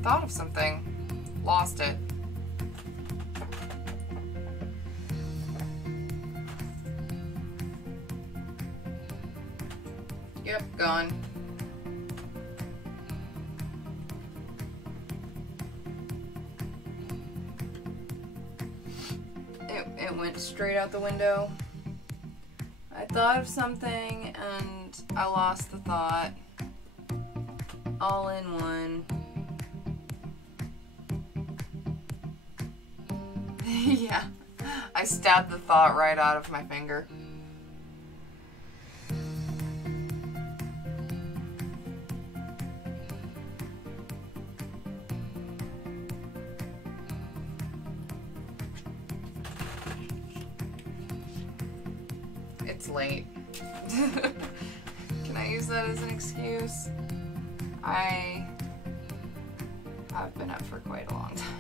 Thought of something, lost it. Yep, gone. It went straight out the window. I thought of something and I lost the thought. All in one. Yeah, I stabbed the thought right out of my finger. It's late. Can I use that as an excuse? I have been up for quite a long time.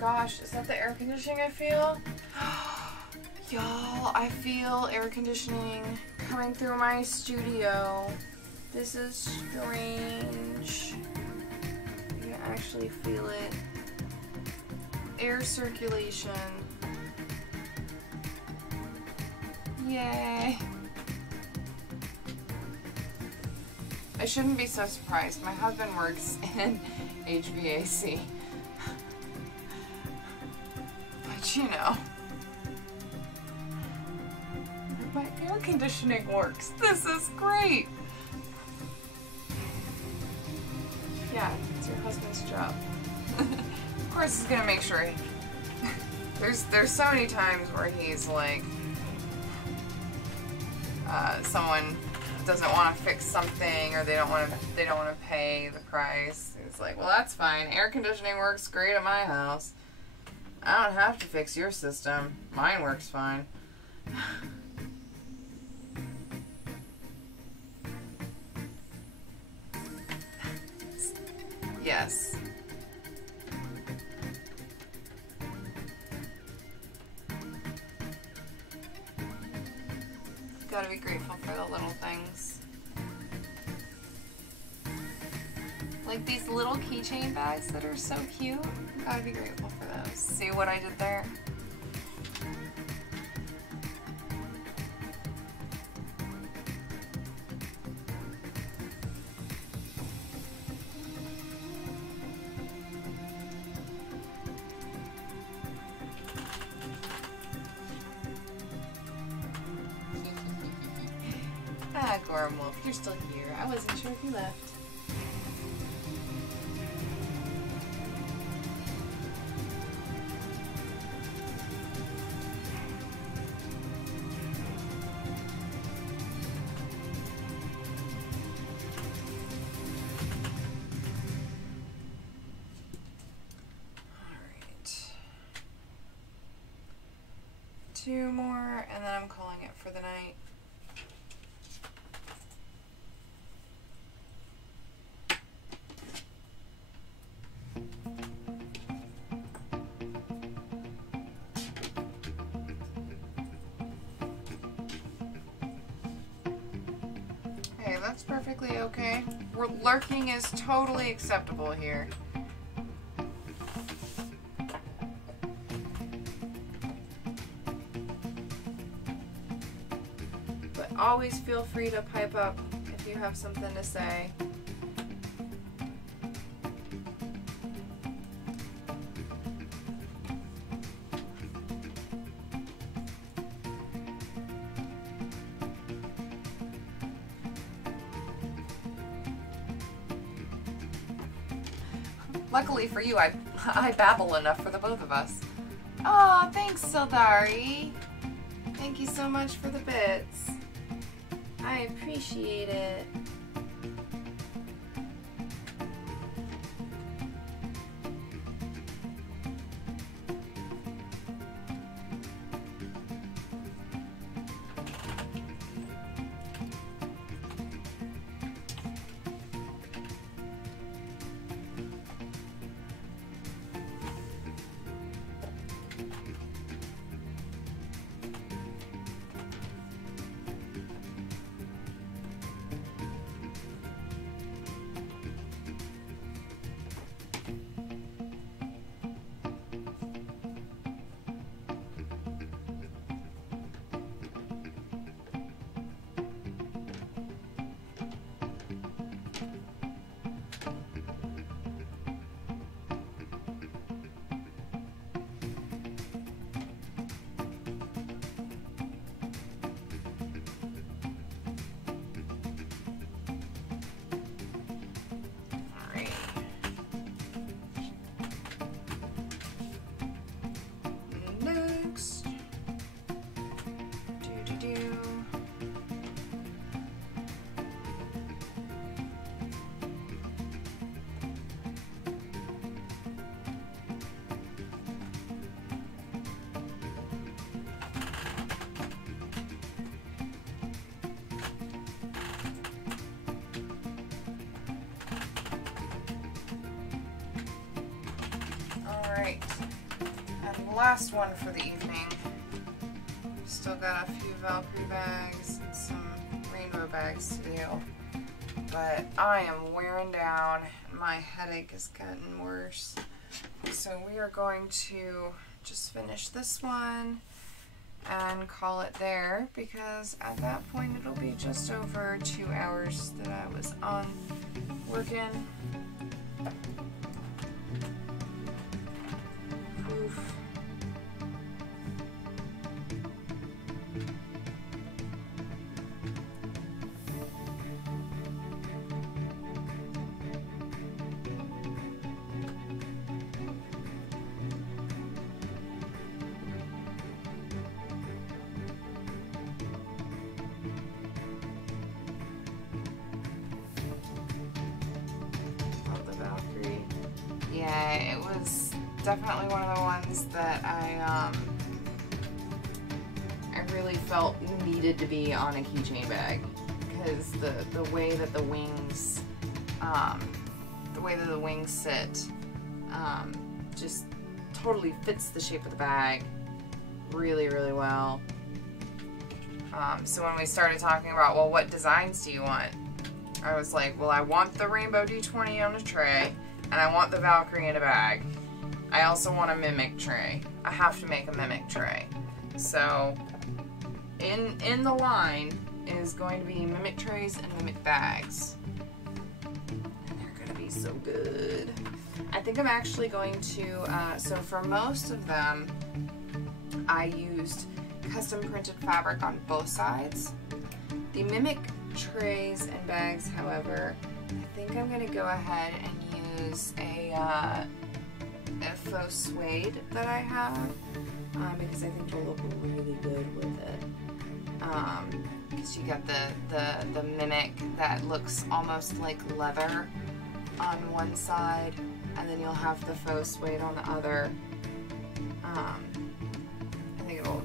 Gosh, is that the air conditioning I feel? Y'all, I feel air conditioning coming through my studio. This is strange. You can actually feel it. Air circulation. Yay. I shouldn't be so surprised. My husband works in HVAC. You know, my air conditioning works. This is great. Yeah, it's your husband's job. Of course, he's gonna make sure. There's so many times where he's like, someone doesn't want to fix something, or they don't want to pay the price. It's like, well, that's fine. Air conditioning works great at my house. I don't have to fix your system. Mine works fine. Gotta be grateful for the little things. Like these little keychain bags that are so cute. Gotta be grateful for those. See what I did there? Ah, Gorm Wolf, you're still here. I wasn't sure if you left. Alright. 2 more, and then I'm calling it for the night. That's perfectly okay. Lurking is totally acceptable here. But always feel free to pipe up if you have something to say. Luckily for you, I babble enough for the both of us. Aw, thanks, Sildari. Thank you so much for the bits. I appreciate it. Alright, and last one for the evening. Still got a few Valkyrie bags and some rainbow bags to do. But I am wearing down. My headache has gotten worse. So we are going to just finish this one and call it there, because at that point it'll be just over 2 hours that I was on working. Oof. Yeah, it was definitely one of the ones that I really felt needed to be on a keychain bag, because the way that the wings sit just totally fits the shape of the bag really, really well. So when we started talking about, well, what designs do you want? I was like, well, I want the rainbow D20 on a tray, and I want the Valkyrie in a bag. I also want a mimic tray. I have to make a mimic tray. So in the line is going to be mimic trays and mimic bags. And they're going to be so good. I think I'm actually going to, so for most of them, I used custom printed fabric on both sides. The mimic trays and bags, however, I think I'm going to go ahead and use a faux suede that I have, because I think it'll look really good with it. Because you got the mimic that looks almost like leather on one side, and then you'll have the faux suede on the other. I think it'll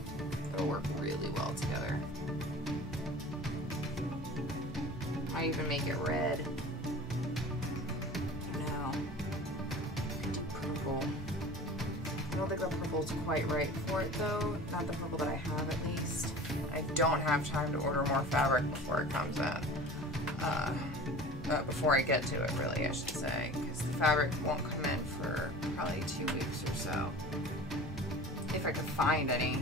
work really well together. I even make it red. No, I could do purple. I don't think the purple's quite right for it though. Not the purple that I have, at least. I don't have time to order more fabric before it comes in. Before I get to it, really, I should say, because the fabric won't come in for probably 2 weeks or so, if I could find any.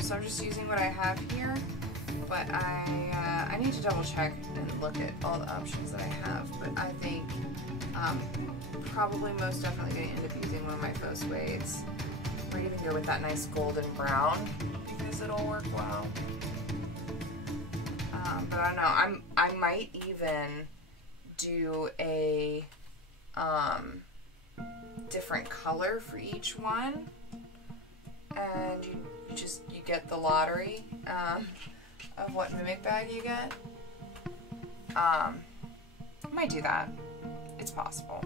So I'm just using what I have here, but I need to double check and look at all the options that I have. But I think probably most definitely going to end up using one of my faux suedes, or even go with that nice golden brown because it'll work well. But I don't know. I might even do a different color for each one, and you get the lottery of what mimic bag you get. I might do that. It's possible.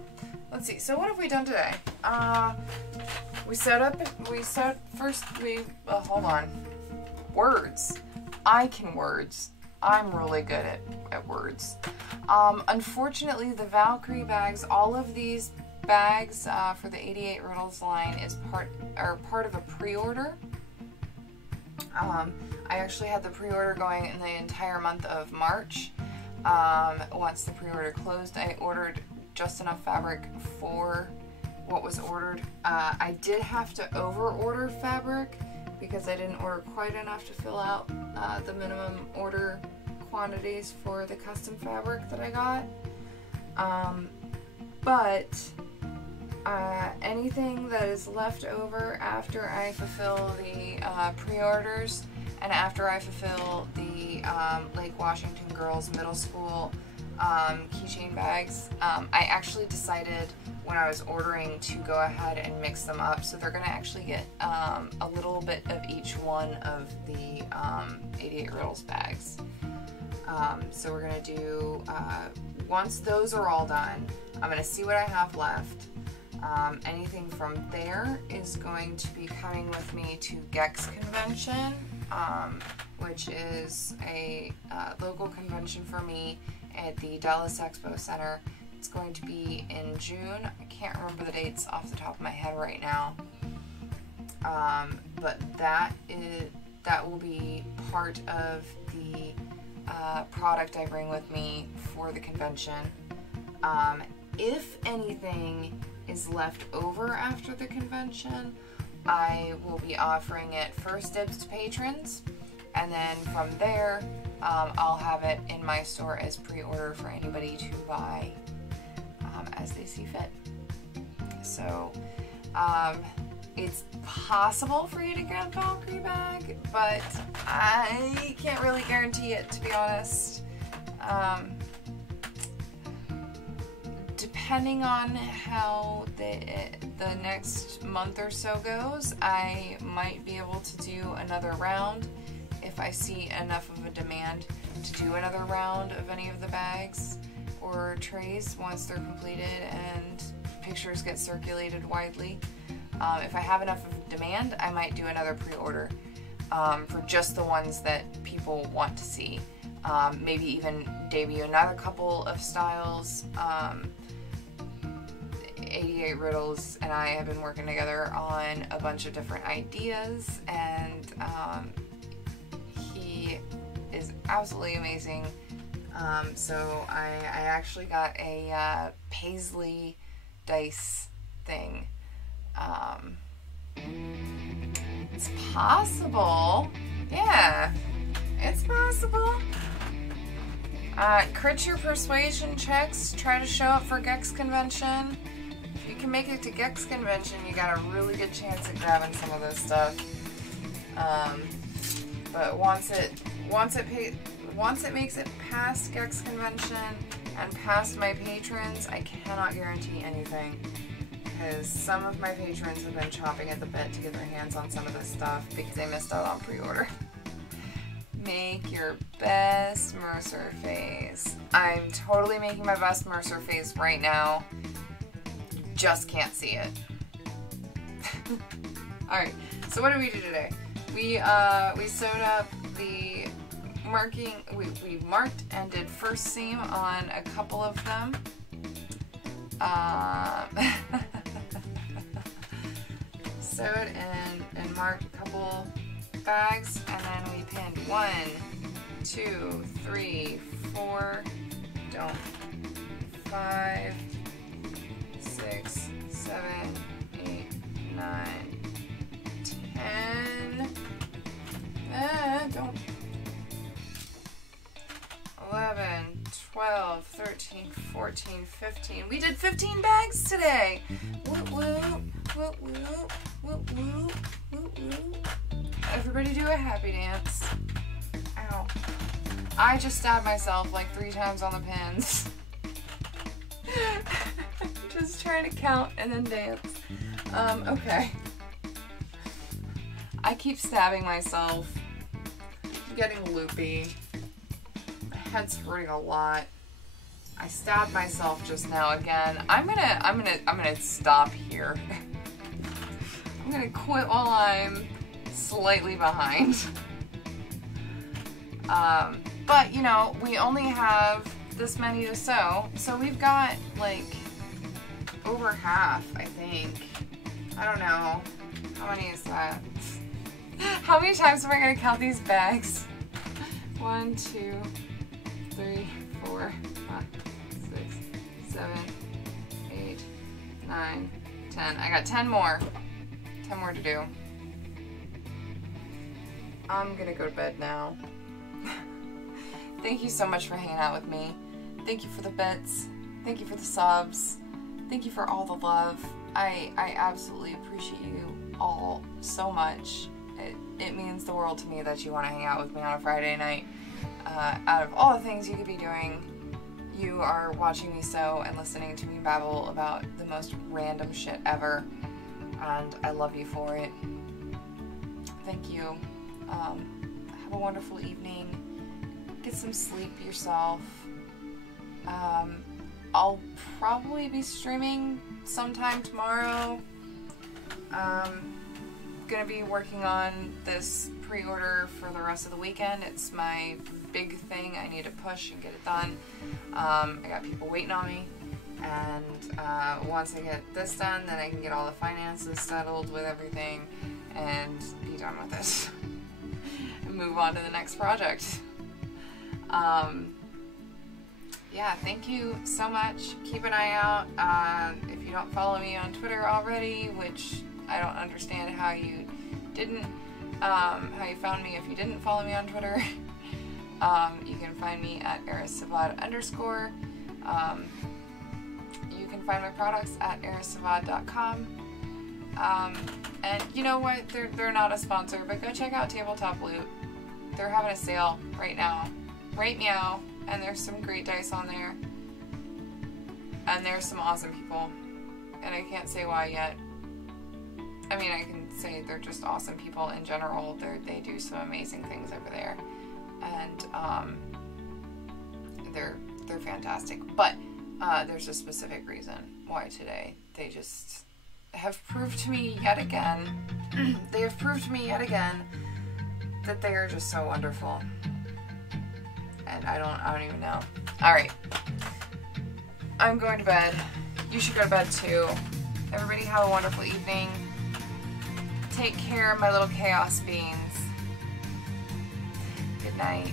Let's see. So what have we done today? Hold on. Words. I can words. I'm really good at words. Unfortunately, the Valkyrie bags, all of these bags for the 88 Riddles line is part of a pre-order. I actually had the pre-order going in the entire month of March. Once the pre-order closed, I ordered just enough fabric for what was ordered. I did have to over-order fabric because I didn't order quite enough to fill out the minimum order quantities for the custom fabric that I got. But anything that is left over after I fulfill the pre-orders and after I fulfill the Lake Washington Girls Middle School keychain bags, I actually decided when I was ordering to go ahead and mix them up, so they're going to actually get a little bit of each one of the 88 Riddles bags. So we're going to do, once those are all done, I'm going to see what I have left. Anything from there is going to be coming with me to Gex Convention, which is a local convention for me at the Dallas Expo Center. It's going to be in June. I can't remember the dates off the top of my head right now. But that will be part of the product I bring with me for the convention. If anything is left over after the convention, I will be offering it first dibs to patrons, and then from there I'll have it in my store as pre-order for anybody to buy as they see fit. So it's possible for you to get a Valkyrie bag, but I can't really guarantee it, to be honest. Depending on how the next month or so goes, I might be able to do another round if I see enough of a demand to do another round of any of the bags or trays once they're completed and pictures get circulated widely. If I have enough of demand, I might do another pre-order for just the ones that people want to see. Maybe even debut another couple of styles. 88 Riddles and I have been working together on a bunch of different ideas, and is absolutely amazing. So I actually got a paisley dice thing. It's possible. Yeah, it's possible. Crit your persuasion checks. Try to show up for Gex Convention. If you can make it to Gex Convention, you got a really good chance at grabbing some of this stuff. But once it makes it past Gex Convention and past my patrons, I cannot guarantee anything. Because some of my patrons have been chomping at the bit to get their hands on some of this stuff because they missed out on pre-order. Make your best Mercer face. I'm totally making my best Mercer face right now. Just can't see it. Alright, so what did we do today? We sewed up the marking, we marked and did first seam on a couple of them. Sewed and marked a couple bags, and then we pinned 1, 2, 3, 4, 5, 6, 7, 8, 9, 10, 11, 12, 13, 14, 15. We did 15 bags today. Whoop whoop, whoop whoop, whoop whoop, whoop whoop. Everybody do a happy dance. Ow. I just stabbed myself like 3 times on the pins. Just trying to count and then dance. Okay. I keep stabbing myself. I'm getting loopy. My head's hurting a lot. I stabbed myself just now again. I'm gonna stop here. I'm gonna quit while I'm slightly behind. But you know, we only have this many to sew, so we've got like over half, I think. I don't know. How many is that? How many times am I gonna count these bags? 1, 2, 3, 4, 5, 6, 7, 8, 9, 10. I got 10 more. 10 more to do. I'm gonna go to bed now. Thank you so much for hanging out with me. Thank you for the bits. Thank you for the subs. Thank you for all the love. I absolutely appreciate you all so much. It means the world to me that you want to hang out with me on a Friday night. Out of all the things you could be doing, you are watching me sew and listening to me babble about the most random shit ever. And I love you for it. Thank you. Have a wonderful evening. Get some sleep yourself. I'll probably be streaming sometime tomorrow. Gonna be working on this pre-order for the rest of the weekend. It's my big thing. I need to push and get it done. I got people waiting on me, and once I get this done, then I can get all the finances settled with everything and be done with it and move on to the next project. Yeah, thank you so much. Keep an eye out. If you don't follow me on Twitter already, which I don't understand how you didn't, how you found me if you didn't follow me on Twitter. You can find me at erisavad_. You can find my products at erisavad.com. And you know what? They're not a sponsor, but go check out Tabletop Loot. They're having a sale right now. Right meow. And there's some great dice on there. And there's some awesome people. And I can't say why yet. I mean, I can say they're just awesome people in general. They do some amazing things over there. And they're fantastic. But there's a specific reason why today they just have proved to me yet again. They have proved to me yet again that they are just so wonderful. And I don't even know. Alright. I'm going to bed. You should go to bed too. Everybody have a wonderful evening. Take care, my little chaos beings. Good night.